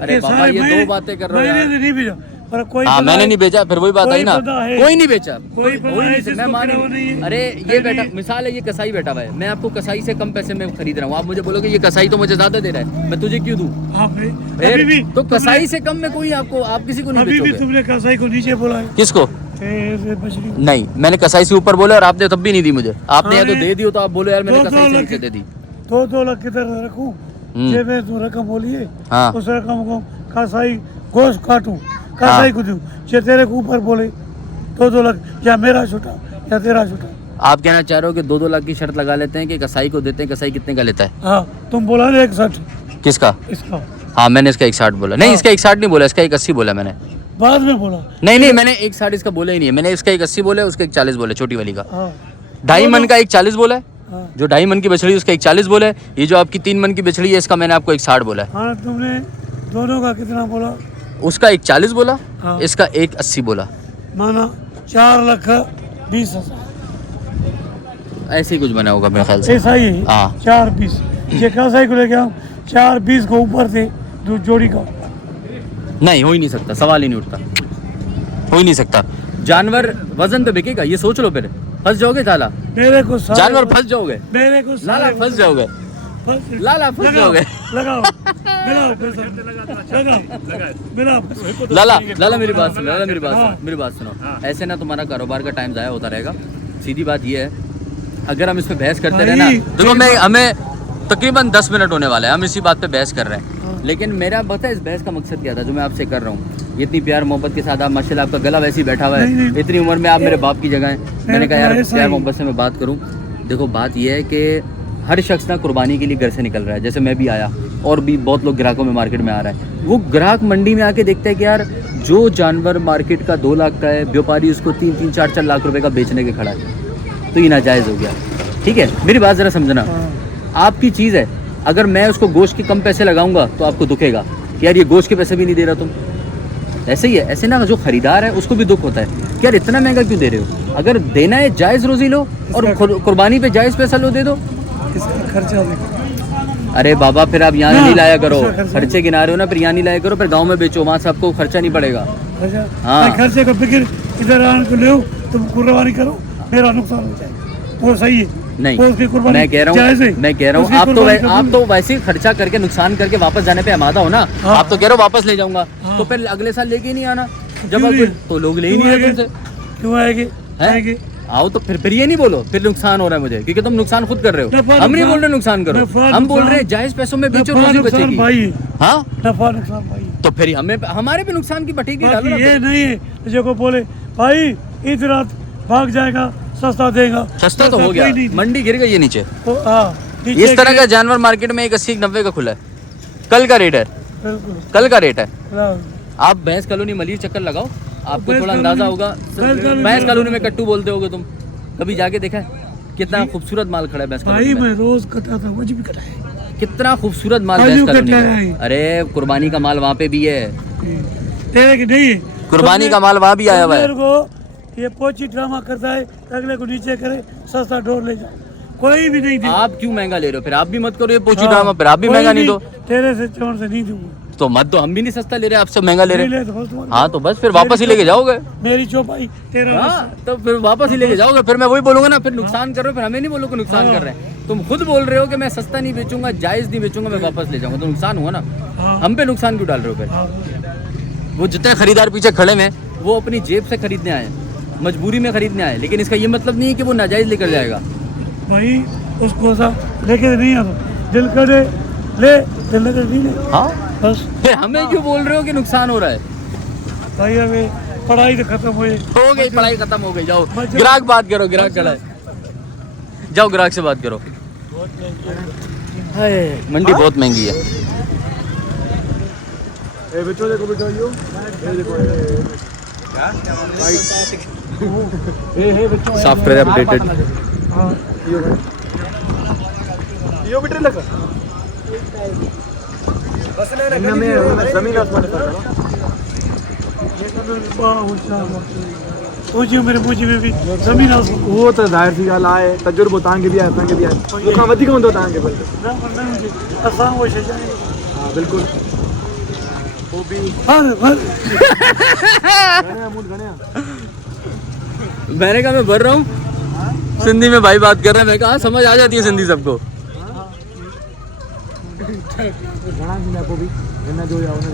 अरे बाबा, ये दो बातें कर रहे हो मैंने यार। नहीं भेजा पर कोई हाँ, मैंने नहीं बेचा, फिर वही बात कोई आई ना, बंदा है। कोई नहीं बेचा, कोई बंदा हो ही है नहीं सकता। मैं जिसको मान, गिरा हुआ नहीं है। अरे ये बैठा, मिसाल है, ये कसाई बैठा हुआ है, मैं आपको कसाई से कम पैसे में खरीद रहा हूँ, आप मुझे बोलोगे ये कसाई तो मुझे ज्यादा दे रहा है, मैं तुझे क्यों दूं? अभी भी तो कसाई से कम में कोई आपको, आप किसी को नहीं अभी भी बेचोगे। तुमने कसाई को नीचे बोला है किसको? बछड़ी नहीं, मैंने कसाई से ऊपर बोला और आपने तब भी नहीं दी मुझे। आपने या तो अरे, दे दी हो तो आप बोलो यार मैंने 2 कसाई से लाख नीचे दे दी। 2 लाख किधर रखूं? जे में तू रकम बोली है हाँ। उस रकम को कसाई गोश्त काटूं कसाई को दूं, जे तेरे को ऊपर बोले 2 लाख या मेरा छोटा या तेरा छोटा। आप कहना चाह रहे हो कि 2-2 लाख की शर्त लगा लेते हैं कि कसाई को देते हैं, कसाई कितने का लेता है? हाँ तुम बोला ना 61 किसका? इसका हाँ, मैंने इसका 61 बोला। नहीं, इसका 61 नहीं बोला, इसका 81 बोला मैंने। बाद में बोला। नहीं, मैंने 61 इसका बोला ही नहीं है, मैंने इसका 81 बोला, उसका 40 बोला, छोटी वाली का। हाँ 2.5 मन का 40 बोला है, हाँ जो 2.5 मन की बछड़ी उसका 40 बोला है। ये जो आपकी 3 मन की बछड़ी है, इसका मैंने आपको 60 बोला है। हाँ तुमने दोनों का कितना बोला? उसका 40 बोला, हाँ। इसका 80 बोला। माना 4,20,000 ऐसे ही कुछ बना होगा मेरे ख्याल से। ऐसा ही है। हाँ। 4,20 ये कसाई को लेके आऊँ 4,20 को ऊपर थे दो जोड़ी का। नहीं, हो ही नहीं सकता, सवाल ही नहीं उठता, हो ही नहीं सकता। जानवर वजन पे बिकेगा, ये सोच लो, फिर फंस जाओगे साला, मेरे को सारे- जानवर फंस जाओगे, मेरे को लाला फंस जाओगे, लाला फंस जाओगे। लगाओ मिलाओ पैसा मिलाओ लाला मेरी बात सुनो, लाला मेरी बात हाँ। सुनो, मेरी बात सुनो। ऐसे ना तुम्हारा कारोबार का टाइम ज़ाया होता रहेगा। सीधी बात ये है, अगर हम इस पे बहस करते रहे ना, भाई, देखो हमें तकरीबन 10 मिनट होने वाले हैं, हम इसी बात पे बहस कर रहे हैं। लेकिन मेरा पता है इस बहस का मकसद क्या था, जो मैं आपसे कर रहा हूँ। इतनी प्यार मोहब्बत के साथ आप, माशाल्लाह आपका गला वैसे ही बैठा हुआ नहीं, है, नहीं। इतनी उम्र में आप मेरे बाप की जगह हैं। मैंने कहा यार ऐसा प्यार ही। मोहब्बत से मैं बात करूँ। देखो बात यह है कि हर शख्स ना कुर्बानी के लिए घर से निकल रहा है, जैसे मैं भी आया, और भी बहुत लोग ग्राहकों में मार्केट में आ रहा है। वो ग्राहक मंडी में आके देखता है कि यार जो जानवर मार्केट का 2 लाख का है, व्यापारी उसको 3-3, 4-4 लाख रुपए का बेचने के खड़ा है, तो ये नाजायज़ हो गया। ठीक है, मेरी बात ज़रा समझना, आपकी चीज़ है, अगर मैं उसको गोश्त के कम पैसे लगाऊंगा तो आपको दुखेगा कि यार ये गोश्त के पैसे भी नहीं दे रहा तुम। ऐसे ही है, ऐसे ना जो खरीदार है उसको भी दुख होता है कि यार इतना महंगा क्यों दे रहे हो। अगर देना है जायज़ रोज़ी लो, और कुर्बानी पे जायज़ पैसा लो, दे दो। इसका खर्चा देखो। अरे बाबा, फिर आप यहाँ नहीं लाया करो, इसका खर्चा। खर्चे गिना रहे हो ना, फिर यहाँ नहीं लाया करो, फिर गाँव में बेचो, वहाँ से आपको खर्चा नहीं पड़ेगा। खर्चा हाँ। खर्चे का फिक्र इधर आने को ले तुम कुर्बानी करो, मेरा नुकसान हो जाए, वो सही है। नहीं, वो उसकी कुर्बानी मैं कह जायज़ रहा है। हूँ, मैं कह रहा हूँ, उसकी आप कुर्बानी कबूल तो वैसे ही खर्चा करके, नुकसान करके वापस जाने पे आमादा हो ना। हाँ। आप तो कह रहे हो वापस ले जाऊंगा, हाँ। तो फिर अगले साल लेके ही नहीं आना। जब क्यों आप नहीं? तो लोग ले ही क्यों नहीं रहे आएंगे? तुमसे, क्यों आएंगे? हैं? आएंगे। आओ तो फिर ये नहीं बोलो फिर नुकसान हो रहा है मुझे, क्योंकि तुम नुकसान खुद कर रहे हो। नफा हम नहीं नुकसान- बोल रहे नुकसान करो, नफा हम बोल नुकसान- रहे हैं जायज पैसों में बेचो, नफा रोजी नुकसान बचेगी। भाई है। हाँ, नफा नुकसान भाई है। तो फिर हमें, हमारे पे नुकसान की पटीकी डालो बाकी ना। ये नहीं है जो को बोले भाई ईद रात भाग जाएगा सस्ता देगा। सस्ता तो ऐसा हो गया, कोई नहीं। मंडी गिर गई है नीचे। हाँ, नीचे इस तरह गिरे। का जानवर मार्केट में 80-90 का खुला है, कल का रेट है, बिल्कुल। कल का रेट है। हाँ। आप भैंस कॉलोनी मलिर चक्कर लगाओ, आपको भैंस थोड़ा अंदाजा कॉलोनी- होगा। भैंस कॉलोनी- भैंस कॉलोनी में कट्टू बोलते होगे तुम, कभी जाके देखा है? कितना खूबसूरत माल खड़ा है भैंस भाई कॉलोनी में। मैं रोज कटाता हूँ, मुझे भी कटाए। कितना खूबसूरत माल आज भैंस भी कॉलोनी कटा में। है। अरे कुर्बानी का माल वहाँ पे भी है, तेरे की नहीं है। कुर्बानी का माल वहाँ भी आया हुआ है। मेरे को ये पोची ड्रामा करता है, अगले को नीचे करे, सस्ता ढोर ले जाए, कोई भी नहीं दे। आप क्यों महंगा ले रहे हो? फिर आप भी मत करो ये पोची हाँ, ड्रामा, फिर आप भी कोई महंगा नहीं दो तेरे से चोर से नहीं दूंगा। तो मत दो, हम भी नहीं सस्ता ले रहे, आपसे महंगा ले रहे नहीं हैं। ले तो बस तुम्हारी- हाँ तो बस फिर वापस ही लेके जाओगे। मेरी चौपाई तेरा हाँ तो फिर वापस ही लेके जाओगे, फिर मैं वही बोलूंगा ना, फिर नुकसान कर रहे हो, फिर हमें नहीं बोलोगे नुकसान कर रहे हैं। तुम खुद बोल रहे हो कि मैं सस्ता नहीं बेचूंगा, जायज नहीं बेचूंगा, मैं वापस ले जाऊंगा, तो नुकसान हुआ ना। हाँ। हम पे नुकसान क्यों डाल रहे हो? फिर हाँ। वो जितने खरीदार पीछे खड़े हैं वो अपनी जेब से खरीदने आए, मजबूरी में खरीदने आए, लेकिन इसका ये मतलब नहीं है कि वो नाजायज लेकर जाएगा। भाई उसको सा लेके नहीं आता, दिल करे ले, दिल करे नहीं ले, हाँ बस। फिर हमें क्यों बोल रहे हो कि नुकसान हो रहा है? भाई अभी पढ़ाई तो खत्म हुई, हो गई पढ़ाई खत्म हो गई, जाओ मजा- ग्राहक बात करो, ग्राहक खड़ा है, जाओ ग्राहक से बात करो। हाय, मंडी बहुत महंगी है। ए बेटो देखो बेटो यो, ये देखो ये बच्चों सॉफ्टवेयर अपडेटेड। हाँ। यो बेटे लगा बस ले में जमीन आसमान का मुझे मेरे मुझे में भी जमीन आसमान वो तो जाहिर सी ॻाल्हि आहे, तजुर्बो तव्हांखे बि आहे, असांखे बि आहे, मूंखां वधीक हूंदो तव्हांखे बल्कि। न मुझे असां वो शइ चाहे हा बिल्कुलु वो भी हर हर घणे अमूल घणे मैंने कहा मैं भर रहा हूँ, सिंधी में भाई बात कर रहे हैं, मैं कहा समझ आ जाती है सिंधी सबको। घणा थींदा पोइ बि हिन जो या हुन जो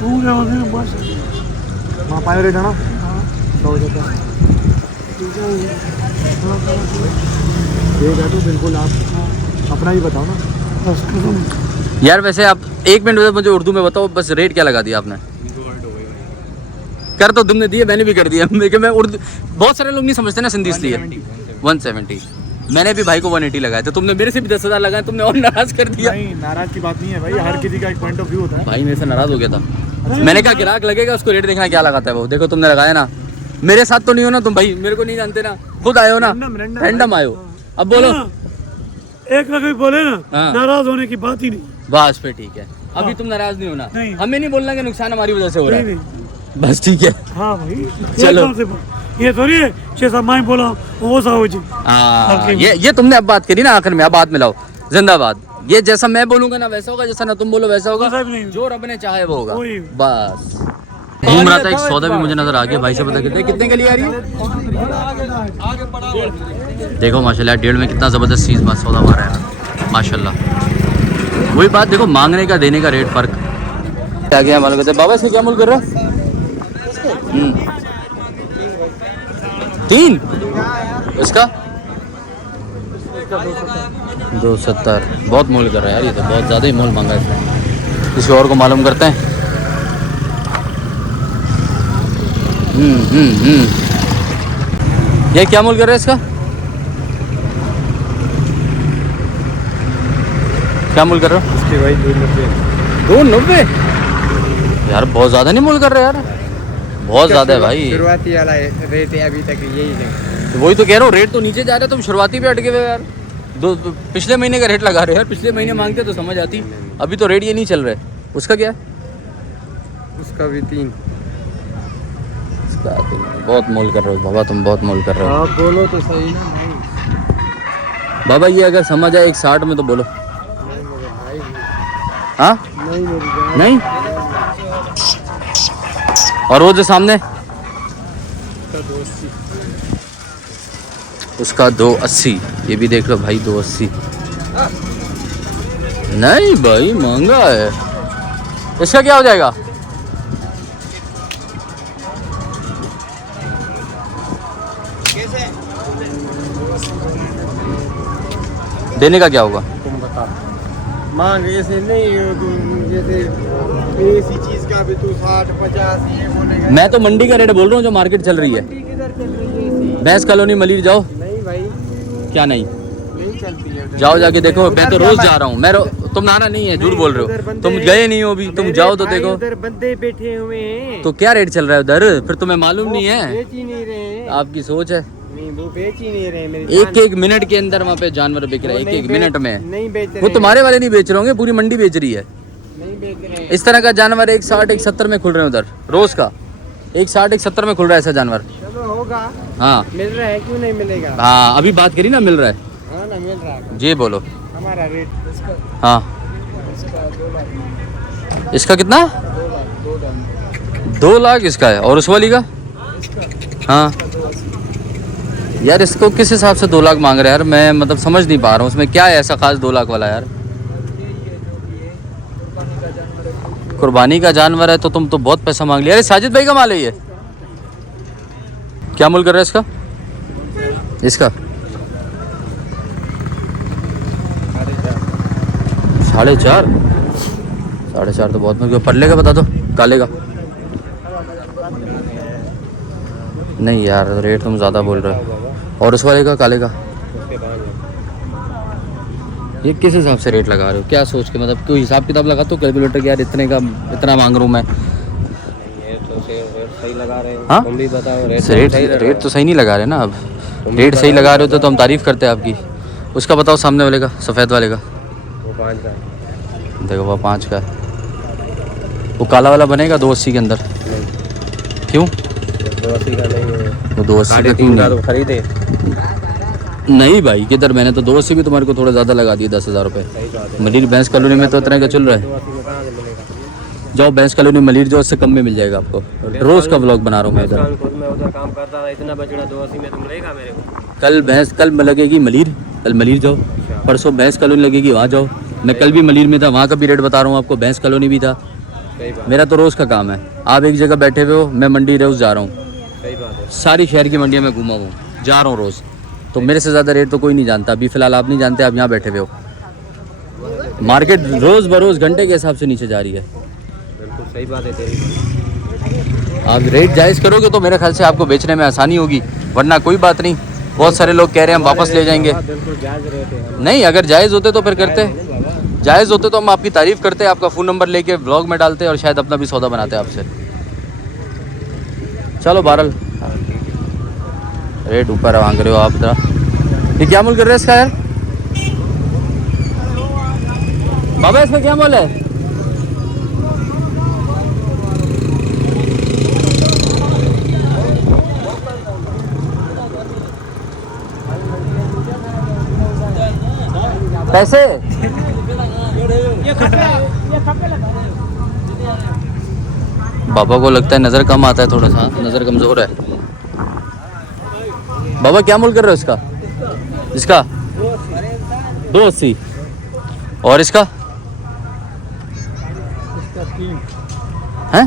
पूरे होने में बस मां पायो रेट घणा 100 ये बैठो बिल्कुल आप अपना ही बताओ ना। बस कसम। यार वैसे आप एक मिनट में मुझे उर्दू में बताओ, बस रेट क्या लगा दिया आपने? कर तो तुमने दिए, मैंने भी कर दिया, लेकिन मैं उर्दू, बहुत सारे लोग नहीं समझते ना सिंधी, इसलिए 170। मैंने भी भाई को 180 लगाया, तो तुमने मेरे से भी 10,000 लगाया, तुमने और नाराज कर दिया। नहीं नाराज की बात नहीं है भाई, हर किसी का एक पॉइंट ऑफ व्यू होता है। भाई मेरे से नाराज हो गया था, मैंने कहा ग्राहक लगेगा उसको रेट देखना क्या लगाता है वो। देखो तुमने लगाया ना, मेरे साथ तो नहीं हो ना तुम भाई, मेरे को नहीं जानते ना, खुद आए हो ना, Random रैंडम आए हो। अब बोलो। हाँ, एक लगे बोले ना, हाँ। नाराज होने की बात ही नहीं। बस फिर ठीक है, अभी तुम नाराज नहीं होना, नहीं। हमें नहीं बोलना कि नुकसान हमारी वजह से हो रहा नहीं है, नहीं बस ठीक है। हाँ भाई चलो। एकदम से बात। ये थोड़ी है जैसा मैं बोला वो सा हो जी। हाँ, ये तुमने अब बात करी ना आखिर में, अब बात मिलाओ, जिंदाबाद। ये जैसा मैं बोलूंगा ना वैसा होगा, जैसा ना तुम बोलो वैसा होगा, वैसा भी नहीं। जो रब ने चाहे वो होगा। वही। बस घूम रहा था, एक सौदा भी मुझे नजर आ गया, भाई से पता कितने के लिए आ रही है। देखो माशाल्लाह 1.5 में कितना जबरदस्त चीज सौदा मारा है माशाल्लाह। वही बात देखो, मांगने का देने का रेट फर्क आ गया मालूम करते। बाबा इसका क्या मूल्य कर रहा है? 3 इसका 270, बहुत मोल कर रहा है यार, ये तो बहुत ज़्यादा ही मोल मांगा है इसने। किसी और को मालूम करते हैं। ये क्या मोल कर रहा है इसका? क्या मोल कर रहे हो? इसके भाई 290 यार, बहुत ज़्यादा नहीं मोल कर रहे यार, बहुत ज़्यादा है भाई। शुरुआती वाला रेट है अभी तक यही है। तो वही तो कह रहा हूँ, रेट तो नीचे जा रहा है, तुम शुरुआती पे अटके हुए यार। पिछले महीने का रेट लगा रहे हो यार, पिछले महीने मांगते तो समझ आती, अभी तो रेट ये नहीं चल रहा है। उसका क्या है? उसका भी 3। उसका तुम बहुत मोल कर रहे हो बाबा, तुम बहुत मोल कर रहे हो आप बोलो तो सही ना भाई। बाबा। ये अगर समझ आए 160 में तो बोलो। हाँ नहीं, और वो जो सामने उसका 280, ये भी देख लो भाई 280। नहीं भाई महंगा है, इसका क्या हो जाएगा? देने का क्या होगा? तुम बता। मांग ऐसे नहीं, जैसे ऐसी चीज का भी तू 60-50 ये बोलेगा। मैं तो मंडी का रेट बोल रहा हूँ जो मार्केट चल रही है। किधर चल रही है ऐसी? भैंस कॉलोनी मलिर जाओ, नहीं क्या नहीं? नहीं चलती है उधर। जाओ जाके देखो, मैं तो उधर रोज क्या जा रहा हूँ। तुम नाना नहीं है, झूठ नहीं, बोल रहे उधर हो। बंदे- तुम गए नहीं हो अभी, तुम मेरे जाओ तो भाई देखो। उधर बंदे बैठे हुए हैं, तो क्या रेट चल रहा है उधर? फिर तुम्हें मालूम नहीं है? बेच ही नहीं रहे हैं। आपकी सोच है। नहीं वो बेच ही नहीं रहे मेरी एक एक मिनट के अंदर वहाँ पे जानवर बिक रहा है, एक एक मिनट में। नहीं बेच रहे वो तुम्हारे वाले नहीं बेच रहे होंगे, पूरी मंडी बेच रही है। नहीं बेच रहे हैं। इस तरह का जानवर 160 170 में खुल रहे हैं उधर रोज का। 160 170 में खुल रहा है ऐसा जानवर। चलो होगा, हाँ मिल रहा है, क्यों नहीं मिलेगा? हाँ, अभी बात करी ना, मिल रहा है। हाँ ना, मिल रहा है। जी बोलो। हमारा रेट हाँ, इसका कितना? 2 लाख इसका है। और उस वाली का? हाँ यार, इसको किस हिसाब से 2 लाख मांग रहे हैं यार? मैं मतलब समझ नहीं पा रहा हूँ, उसमें क्या है ऐसा खास 2 लाख वाला यार? कुर्बानी का जानवर है तो तुम तो बहुत पैसा मांग लिया। अरे साजिद भाई का माल है ये। क्या मूल्य कर रहा है इसका? इसका 4.5। 4.5 तो बहुत महंगा। पल्ले का बता दो, काले का। नहीं यार, रेट तुम ज़्यादा बोल रहे हो। और उस वाले का, काले का? ये किस हिसाब से रेट लगा रहे हो? क्या सोच के, मतलब कोई हिसाब किताब लगा तो कैलकुलेटर यार इतने का इतना मांग रहा हूँ मैं? सही लगा रहे हैं। हाँ? तुम भी बताओ रेट तो सही नहीं लगा रहे ना। अब रेट सही लगा रहे हो तो हम तारीफ़ करते हैं आपकी। उसका बताओ, सामने वाले का, सफ़ेद वाले का। वो 5 का है। देखो वो 5 का है। वो काला वाला बनेगा 280 के अंदर? क्यों? 280 का नहीं है, वो 280 का क्यों 3.5 का नहीं? तो खरीदे। नहीं भाई, किधर? मैंने तो 280 भी तुम्हारे को थोड़ा ज़्यादा लगा दिए, 10,000 रुपये। सही बात है। मलिर भैंस कॉलोनी में तो इतना का चल रहा है। 280 में कहाँ से मिलेगा? जाओ भैंस कॉलोनी मलिर जाओ, उससे कम में मिल जाएगा आपको। रोज़ का व्लॉग बना रहा हूँ मैं इधर। दुकान खुद में उधर काम करता था, इतना बचड़ा 280 में तो मिलेगा मेरे को। कल लगेगी मलिर, कल मलिर जाओ। परसों भैंस कॉलोनी लगेगी, वहाँ जाओ। मैं कल भी मलिर में था, वहाँ का भी रेट बता रहा हूँ आपको। भैंस कॉलोनी भी था। सही बात, मेरा तो रोज़ का काम है। आप एक जगह बैठे हुए हो, मैं मंडी रोज़ जा रहा हूँ। सही बात है। सारी शहर की मंडियों में घूमा हूँ, जा रहा हूँ रोज़। तो मेरे से ज़्यादा रेट तो कोई नहीं जानता। अभी फ़िलहाल आप नहीं जानते, आप यहाँ बैठे हुए हो। मार्केट रोज़ बरोज़ घंटे के हिसाब से नीचे जा रही है। बिल्कुल सही बात है तेरी। आप रेट जायज़ करोगे तो मेरे ख्याल से आपको बेचने में आसानी होगी, वरना कोई बात नहीं। बहुत सारे लोग कह रहे हैं हम वापस ले जाएंगे। बिल्कुल जायज़ रेट है। नहीं, अगर जायज़ होते तो फिर करते। जायज़ होते तो हम आपकी तारीफ़ करते, आपका फ़ोन नंबर लेके व्लॉग में डालते और शायद अपना भी सौदा बनाते आपसे। चलो बहरहाल, रेट ऊपर मांग रहे हो आप जरा। ये क्या मूल्य कर रहे हैं इसका यार? बाबा इसका क्या मूल्य है? पैसे बाबा को लगता है नज़र कम आता है, थोड़ा सा नज़र कमज़ोर है। बाबा क्या मूल्य कर रहे हो इसका? इसका 280। और इसका है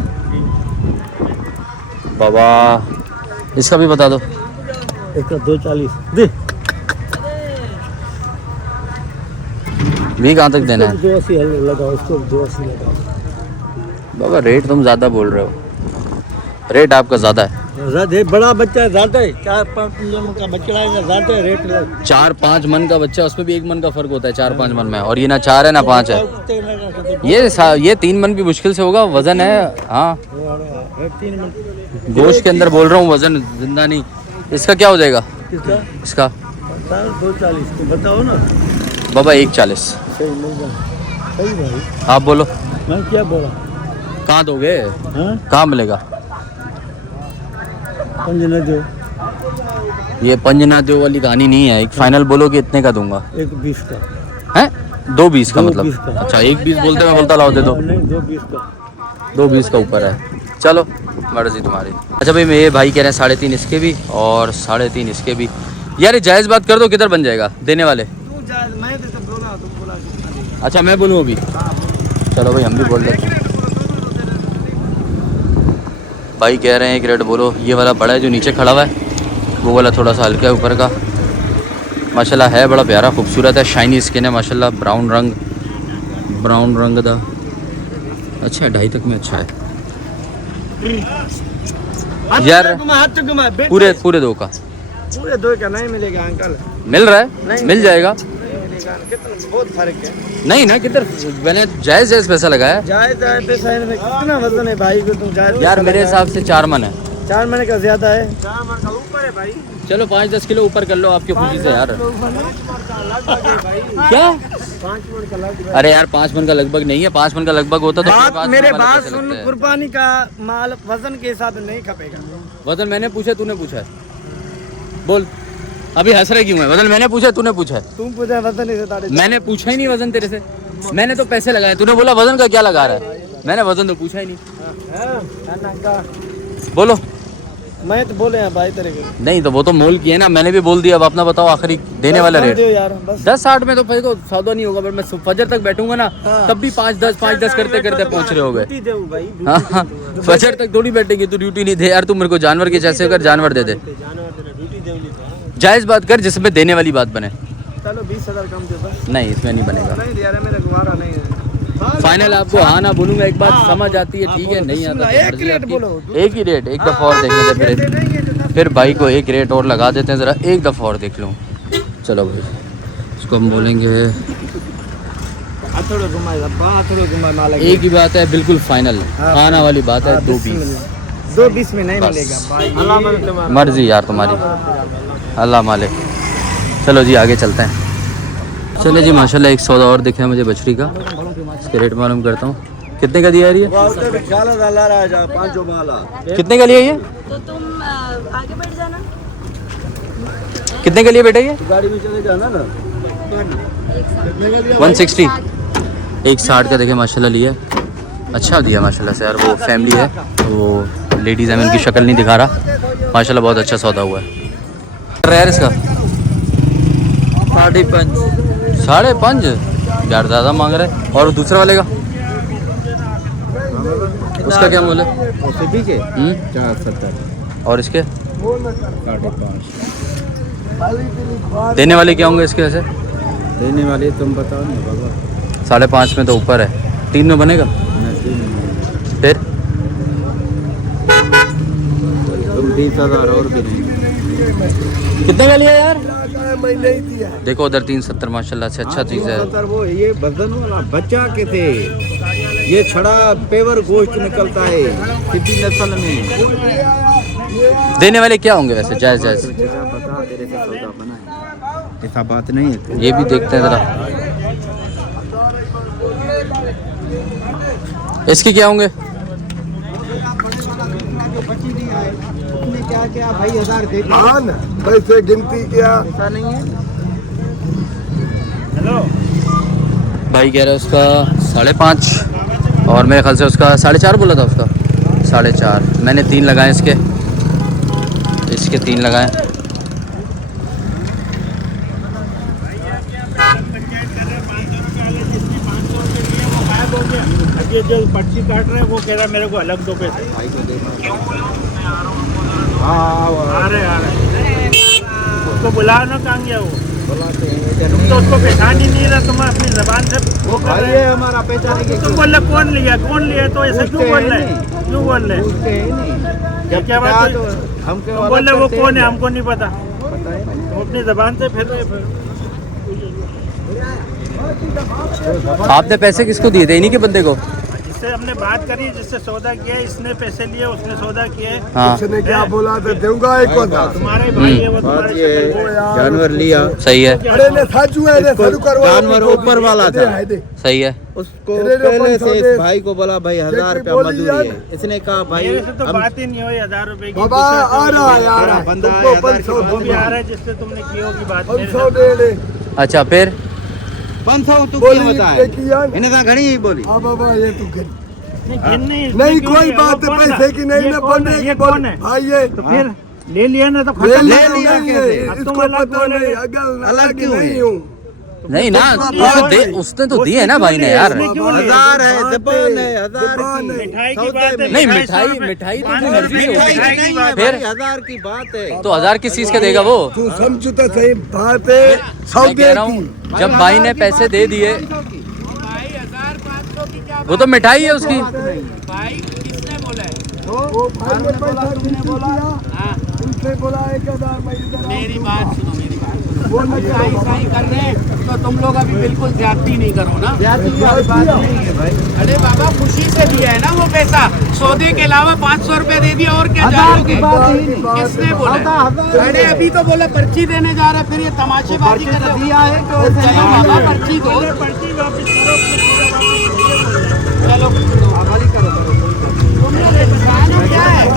बाबा? इसका भी बता दो। इसका 240 दे। भी कहाँ तक देना है? 280 लगाओ, इसको 280 लगाओ। बाबा रेट तुम ज़्यादा बोल रहे हो, रेट आपका ज़्यादा है। ज़्यादा बड़ा बच्चा ज़्यादा है, 4-5 मन का बच्चा है, ज़्यादा है रेट। 4-5 मन का बच्चा, उसमें भी 1 मन का फ़र्क होता है 4-5 मन में। और ये ना 4 है ना 5 है। ये 3 मन भी मुश्किल से होगा। वज़न है, हाँ 3 मन गोश्त के अंदर बोल रहा हूँ, वज़न जिंदा नहीं। इसका क्या हो जाएगा? किसका? इसका 240 तो बताओ ना। बाबा 140। सही नहीं जा सही भाई, आप बोलो मैं क्या बोला? कहाँ दोगे? हाँ कहाँ मिलेगा? पंज न दो, ये पंजना दो वाली कहानी नहीं है। एक फाइनल बोलो कि इतने का दूंगा। 120 का हैं? 220 का 220 मतलब? का। अच्छा 120 बोलते मैं बोलता लाओ दे दो। नहीं 220 का। 220 का ऊपर है। चलो मर्जी तुम्हारी। अच्छा भाई, ये भाई कह रहे हैं 3.5 इसके भी और 3.5 इसके भी। यार ये जायज़ बात कर दो, किधर बन जाएगा देने वाले? मैं तो बोला, तुम बोला। अच्छा मैं बोलूँ अभी? चलो भाई हम भी बोल देते हैं। भाई कह रहे हैं एक रेट बोलो। ये वाला बड़ा है जो नीचे खड़ा हुआ है, वो वाला थोड़ा सा हल्का है ऊपर का। माशाल्लाह है बड़ा प्यारा खूबसूरत है, शाइनी स्किन है माशाल्लाह। ब्राउन रंग दा अच्छा है, 2.5 तक में अच्छा है यार। पूरे 2 का पूरे 2 का नहीं मिलेगा अंकल, मिल रहा है, मिल जाएगा। मिलेगा कितना, बहुत फर्क है। नहीं ना किधर, मैंने जायज जायज पैसा लगाया जाए पैसा है, कितना वजन है भाई को तुम जाए? यार। मेरे हिसाब से 4 मन है। 4 महीने का ज्यादा है। ऊपर है भाई। चलो 5-10 किलो ऊपर कर लो आपकी खुशी से यार। क्या? 5 मन का लग अरे यार 5 मन का लगभग नहीं है, 5 मन का लगभग होता तो फिर बात बात मेरे हमारे बात कैसे सुन, लगते हैं? कुर्बानी का माल वजन के हिसाब से नहीं खपेगा। वजन मैंने पूछा तूने पूछा है? बोल, अभी हंस रहे क्यों है? वजन मैंने पूछा तूने पूछा है? तुम पूछा वजन नहीं से मैंने पूछा ही नहीं वजन तेरे से, मैंने तो पैसे लगाए। तूने बोला वजन का क्या लगा रहा है, मैंने वजन तो पूछा ही नहीं। बोलो। मैं तो बोले हैं भाई तेरे को। नहीं तो वो तो मोल की है ना, मैंने भी बोल दिया। अब अपना बताओ आखिरी देने वाला रेट। दो यार बस। 10-8 में तो फिर को सौदा नहीं होगा, पर मैं फजर तक बैठूंगा ना तब भी 5-10 करते करते पहुंच रहे होगे। ड्यूटी दे भाई, हाँ, फजर तक थोड़ी बैठेगी तू, ड्यूटी नहीं दे यार। तू मेरे को जानवर के जैसे अगर जानवर दे दे, ड्यूटी दे। जायज बात कर जिसमें देने वाली बात बने। चलो 20,000 कम दे बस। नहीं इसमें नहीं बनेगा। नहीं दे यार, मेरा गुवारा नहीं है। फाइनल आपको हाँ ना बोलूंगा, एक बात समझ आती है ठीक है, नहीं आता तो एक मर्जी रेट आपकी। बोलो। एक ही रेट, एक दफ़ा और देख लेते फिर भाई को एक रेट और लगा देते हैं, ज़रा एक दफ़ा और देख लूँ। चलो भाई इसको हम बोलेंगे थोड़ा घुमाएगा, थोड़ा घुमा माला। एक ही बात है, बिल्कुल फाइनल खाना वाली बात है। 220 220 में नहीं बस। मिलेगा भाई, मर्जी यार तुम्हारी, अल्लाह मालिक। चलो जी आगे चलते हैं। चले जी माशाल्लाह एक सौदा और दिखा है मुझे बछड़ी का, इसके रेट मालूम करता हूँ। कितने का दिया है ये? कितने का लिया ये? तो तुम आगे बढ़ जाना। कितने का लिया बेटा ये? गाड़ी में चले जाना ना। 160 160 का देखे माशाल्लाह लिया। अच्छा दिया माशाल्लाह से यार। वो फैमिली है तो लेडीज़ हैं, उनकी शक्ल नहीं दिखा रहा। माशाल्लाह बहुत अच्छा सौदा हुआ है। यार इसका 5.5 यार ज़्यादा मांग रहा है। और दूसरे वाले का उसका क्या मूल्य है? 470 और इसके देने वाले क्या होंगे इसके वैसे? देने वाले तुम बताओ ना बाबा। 5.5 में तो ऊपर है, 3 में बनेगा फिर? तुम 20,000 और भी नहीं। कितने का लिया यार? मैं नहीं दिया। देखो उधर 370 माशाल्लाह से अच्छा चीज़ है। वो ये वजन वाला बच्चा के थे, ये छड़ा पेवर गोश्त निकलता है किसी नस्ल में। देने वाले क्या होंगे वैसे जायज़ जायज़? बता तेरे से सौदा बना है, ऐसा बात नहीं है। ये भी देखते हैं ज़रा, इसके क्या होंगे? क्या क्या भाई 1000 दे पैसे गिनती क्या? ऐसा नहीं है। भाई कह रहा है उसका 5.5 और मेरे ख्याल से उसका 4.5 बोला था उसका। 4.5 मैंने 3 लगाए इसके 3 लगाए। ये जो पर्ची काट रहे हैं वो कह रहा है मेरे को अलग दो पैसे। आ रहे उसको बुलाओ ना, कहाँ गया वो? तुम तो उसको पहचान ही नहीं रहा, तुम अपनी जबान से वो कर रहे हो। हमारा पहचाने के तुम बोल रहे कौन लिया तो ऐसे क्यों बोल रहे? क्यों बोल रहे? क्या बात है? हमको तुम बोल रहे वो कौन है, हमको नहीं पता। तुम अपनी जबान से फिर आपने पैसे किसको दिए थे? इन्हीं के बंदे को? जिससे हमने बात करी, जिससे सौदा किया, इसने पैसे लिए, उसने सौदा किए। हाँ उसने क्या बोला था? दूंगा एक को था। तुम्हारे भाई है वो, तुम्हारे शक्ल को। जानवर लिया, सही है, अरे ने साजू है ने शुरू करवा। जानवर ऊपर वाला था। सही है। उसको पहले से इस भाई को बोला भाई 1000 रुपया मजदूरी है। इसने कहा भाई मेरे से तो बात ही नहीं हुई 1000 रुपए की। बाबा आ रहा है यार, बंदा तुमको 1000 500 वो भी आ रहा है जिससे तुमने की होगी बात। मेरे 500 से। दे दे। अच्छा फिर 500 तू बोली क्या बताए? किया इन्हें तो घड़ी ही बोली। हाँ बाबा ये तू कर। नहीं नहीं कोई बात है, पैसे की नहीं ना बनने ये की कौन है? भाई ये तो फिर ले लिया ना तो ले खत्म। लिया नहीं है, इसको पता नहीं, अगर अलग क्यों है? नहीं हूँ। नहीं ना, उसने तो दिए है ना भाई ने यार। उसने क्यों लिया? 1000 है, जबान है 1000 जबान की। है। मिठाई की बात है। नहीं, मिठाई मिठाई तो 500 अपनी मर्जी से रुपए होगी। मिठाई नहीं है फिर? भाई, 1000 की बात है। तो 1000 किस चीज़ का देगा वो? तू समझ तो सही बात है। मैं सौदे कह रहा की हूँ जब भाई ने पैसे दे दिए, भाई 1500 की क्या वो तो मिठाई है उसकी। भाई किसने बोला है? वो भाई ने पैसा तुमने बोला, तुमसे बोला 1000 मैं इधर मेरी बात सुनो, मेरी बात सुनो। वो लोग साई साई कर रहे हैं तो तुम लोग अभी बिल्कुल ज्यादती नहीं करो ना। अरे बाबा खुशी से दिया है ना वो पैसा, सौदे के अलावा 500 रुपए दे दिया और क्या जाओगे? किसने बोला? अरे अभी तो बोला पर्ची देने जा रहे, फिर ये तमाशेबाजी कर रहे हो। चलो बाबा पर्ची दो, चलो क्या है?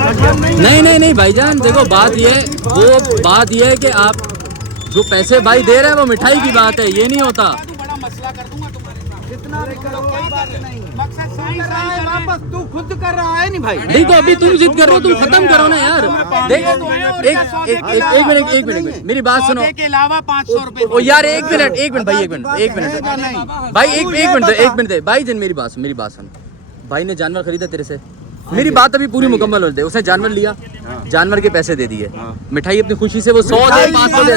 नहीं भाईजान, देखो बात ये है, वो बात ये है कि आप जो पैसे भाई दे रहे हैं वो मिठाई की बात है, ये नहीं होता। बड़ा मसला कर दूंगा तुम्हारे साथ। कितना कोई बात नहीं, मकसद साई साई वापस तू खुद कर रहा है नहीं भाई। नहीं तो अभी तुम जिद कर रहे हो, तुम खत्म करो ना यार। देख एक मिनट मेरी बात सुनो। सौदे के अलावा 500 रुपए। ओ यार एक मिनट भाई, एक मिनट दे भाई जन, मेरी बात सुन। भाई ने जानवर खरीदा तेरे से, मेरी बात अभी पूरी मुकम्मल हो दे। उसने जानवर लिया, जानवर के पैसे दे दिए, मिठाई अपनी खुशी से वो 100 दे 500 दे।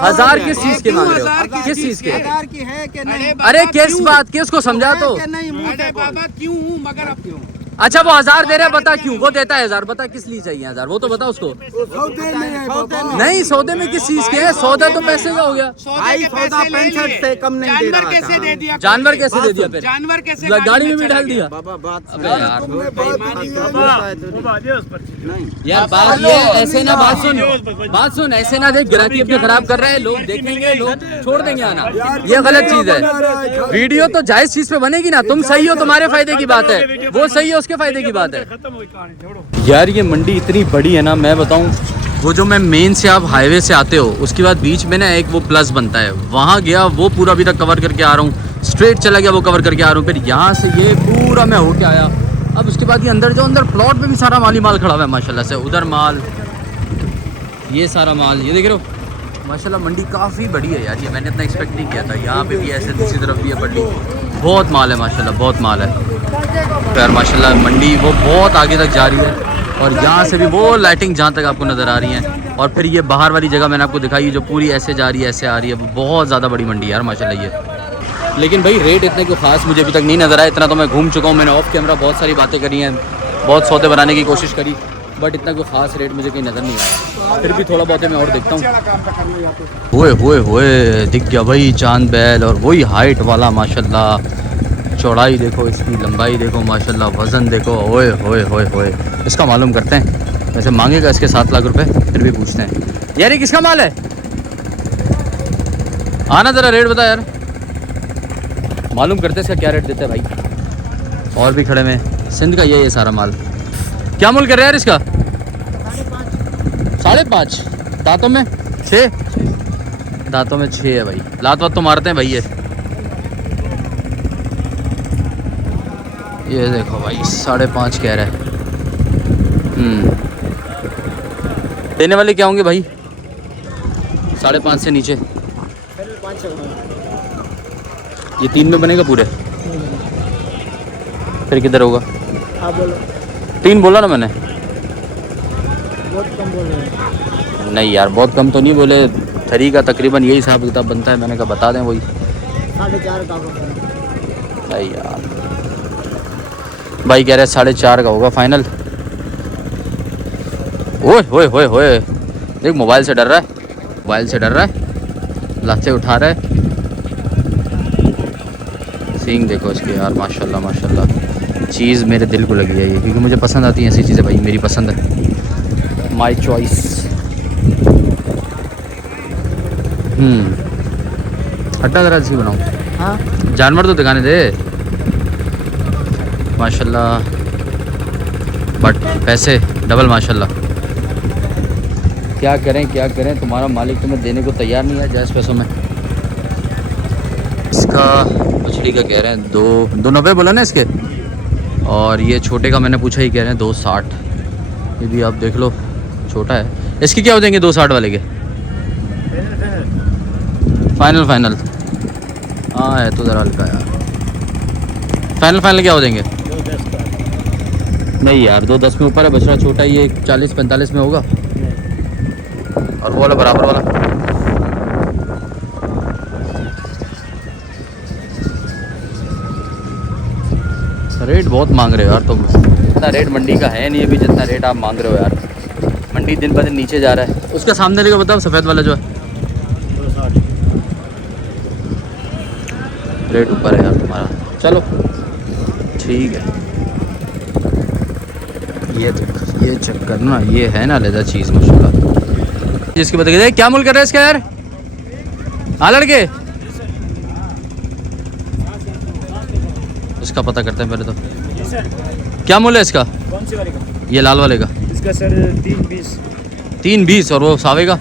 1000 किस चीज के मांग रहे हो? किस चीज के? की है कि नहीं? अरे किस बात के, उसको समझा तो। अरे बाबा क्यों हूँ, मगर अब क्यों? अच्छा वो 1000 दे रहा है, बता क्यों? वो देता है 1000, बता किस लिए चाहिए 1000? वो तो बता उसको। नहीं सौदे में किस चीज के है? सौदा तो पैसे का हो गया। सौदे 65 से कम नहीं दे रहा। कैसे दे दिया? जानवर कैसे दे दिया? फिर जानवर कैसे गाड़ी में भी डाल दिया? अबे यार यार बात ये ऐसे ना, बात सुन ऐसे ना, देख गिराकी अपने खराब कर रहे हैं, लोग देखेंगे, लोग छोड़ देंगे आना, ये गलत चीज है। वीडियो तो जायज चीज पे बनेगी ना, तुम सही हो तुम्हारे फायदे की बात है, वो सही है उसके फायदे की बात है। यार ये मंडी इतनी बड़ी है ना, मैं बताऊं, वो जो मैं मेन से आप हाईवे से आते हो, उसके बाद बीच में ना एक वो प्लस बनता है, वहाँ गया, वो पूरा अभी तक कवर करके आ रहा हूँ। स्ट्रेट चला गया, वो कवर करके आ रहा हूँ। फिर यहाँ से ये पूरा मैं होके आया। अब उसके बाद ये अंदर जो अंदर प्लॉट पे भी सारा माल खड़ा हुआ है माशाल्लाह से। उधर माल, ये सारा माल, ये देख रहे हो माशाल्लाह। मंडी काफ़ी बड़ी है यार, ये मैंने इतना एक्सपेक्ट नहीं किया था। यहाँ पे भी ऐसे, दूसरी तरफ भी है मंडी, बहुत माल है माशाल्लाह, बहुत माल है। तो यार माशाल्लाह मंडी वो बहुत आगे तक जा रही है, और यहाँ से भी वो लाइटिंग जहाँ तक आपको नज़र आ रही है। और फिर ये बाहर वाली जगह मैंने आपको दिखाई, जो पूरी ऐसे जा रही है, ऐसे आ रही है, वो बहुत ज़्यादा बड़ी मंडी है यार माशाल्लाह ये। लेकिन भाई रेट इतने को ख़ास मुझे अभी तक नहीं नज़र आया। इतना तो मैं घूम चुका हूँ, मैंने ऑफ कैमरा बहुत सारी बातें करी हैं, बहुत सौदे बनाने की कोशिश करी, बट इतना कोई ख़ास रेट मुझे कहीं नज़र नहीं आया। फिर भी थोड़ा बहुत मैं और देखता हूँ। ओए दिख गया भाई चांद बैल, और वही हाइट वाला माशाल्लाह, चौड़ाई देखो इसकी, लंबाई देखो माशाल्लाह, वज़न देखो। ओए होए होए होए, इसका मालूम करते हैं। वैसे मांगेगा इसके 7 लाख रुपए, फिर भी पूछते हैं यार ये किसका माल है? आना ज़रा रेट बता यार, मालूम करते हैं इसका क्या रेट देते हैं भाई। और भी खड़े में, सिंध का ये सारा माल। क्या मूल कर रहे हैं यार इसका? 5.5। दांतों में 6, दांतों में 6 है भाई। लात वात तो मारते हैं भाई ये देखो भाई 5.5 कह रहा है। देने वाले क्या होंगे भाई? 5.5 से नीचे। ये 3 में बनेगा पूरे? फिर किधर होगा? आप बोलो। 3 बोला ना मैंने। बहुत कम बोल रहे हैं। नहीं यार बहुत कम तो नहीं बोले, थरी का तकरीबन यही हिसाब किताब बनता है। मैंने कहा बता दें वही 4.5 का। नहीं यार भाई कह रहे 4.5 का होगा फाइनल। ओए होए होए होए, देख मोबाइल से डर रहा है, मोबाइल से डर रहा है, लाते उठा रहा है। सींग देखो इसके यार माशाल्लाह माशाल्लाह। चीज़ मेरे दिल को लगी है ये, क्योंकि मुझे पसंद आती हैं ऐसी चीज़ें भाई, मेरी पसंद है, माई चॉइस। हट्टा ज़रा सी बनाऊँ। हाँ जानवर तो दिखाने दे माशाल्लाह, बट पैसे डबल माशाल्लाह। क्या करें तुम्हारा मालिक तुम्हें देने को तैयार नहीं है जायज़ पैसों में। इसका मछली का कह रहे हैं 290 बोला ना इसके, और ये छोटे का मैंने पूछा ही कह रहे हैं 260। ये भी आप देख लो छोटा है। इसके क्या हो जाएंगे 260 वाले के? फाइनल हाँ है तो ज़रा हल्का यार। फाइनल क्या हो जाएंगे? 2.10 का। नहीं यार 2.10 में ऊपर है, बछड़ा छोटा, ये 40-45 में होगा, और वो वाला बराबर वाला। रेट बहुत मांग रहे हो यार तुम। इतना रेट मंडी का है नहीं अभी जितना रेट आप मांग रहे हो यार। मंडी दिन ब दिन नीचे जा रहा है। उसका सामने वाले का बताओ, सफ़ेद वाला जो है। रेट ऊपर है यार तुम्हारा, चलो ठीक है। ये चक्कर ना, ये है ना लेदा चीज़ माशाल्लाह। जिसकी बताइए क्या मूल्य कर रहे हैं इसका यार? हाँ लड़के, इसका पता करते हैं पहले तो। क्या मूल्य है इसका? कौन सी वाले का? ये लाल वाले का इसका सर 320। 320। और वो सावे का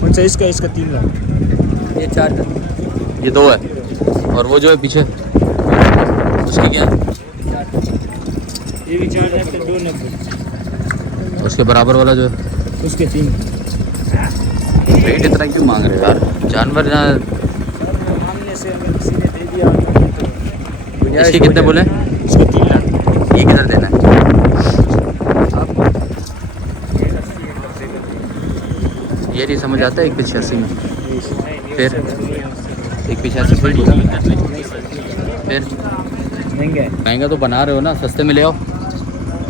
कौन सा? इसका 3 लाख। ये 4 का। ये 2 है। और वो जो है पीछे उसकी क्या है? ये भी 4 लाख का 290। उसके बराबर वाला जो है उसके 3। रेट इतना क्यों मांग रहे हो यार? जानवर यहाँ सामने से अगर किसी ने दे दिया तो इसके कितने बोले? इसको 3 लाख। ये किधर देना है? ये नहीं समझ आता 185 में। फिर 185 फिर महंगा है महंगा तो बना रहे हो ना, सस्ते में ले आओ।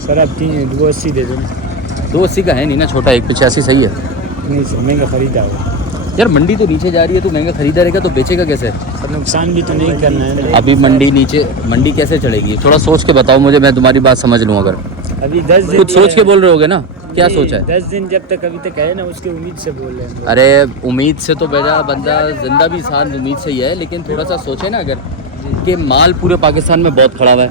सर। आप 280 दे देना। 280 का है नहीं ना छोटा, 185 सही है नहीं सर, महंगा खरीदा हो। यार। मंडी तो नीचे जा रही है, तो महंगा खरीदा रहेगा तो बेचेगा कैसे? सर नुकसान भी तो नहीं करना है ना। अभी मंडी कैसे चढ़ेगी? थोड़ा सोच के बताओ मुझे, मैं तुम्हारी बात समझ लूँ। अगर अभी 10 दिन कुछ सोच के बोल रहे होगे ना, क्या सोचा है? 10 दिन जब तक अभी तक है ना, उसके उम्मीद से बोल रहे हैं। अरे उम्मीद से तो बेजा बंदा जिंदा भी इंसान उम्मीद से ही है, लेकिन थोड़ा सा सोचे ना अगर कि माल पूरे पाकिस्तान में बहुत खड़ा हुआ है।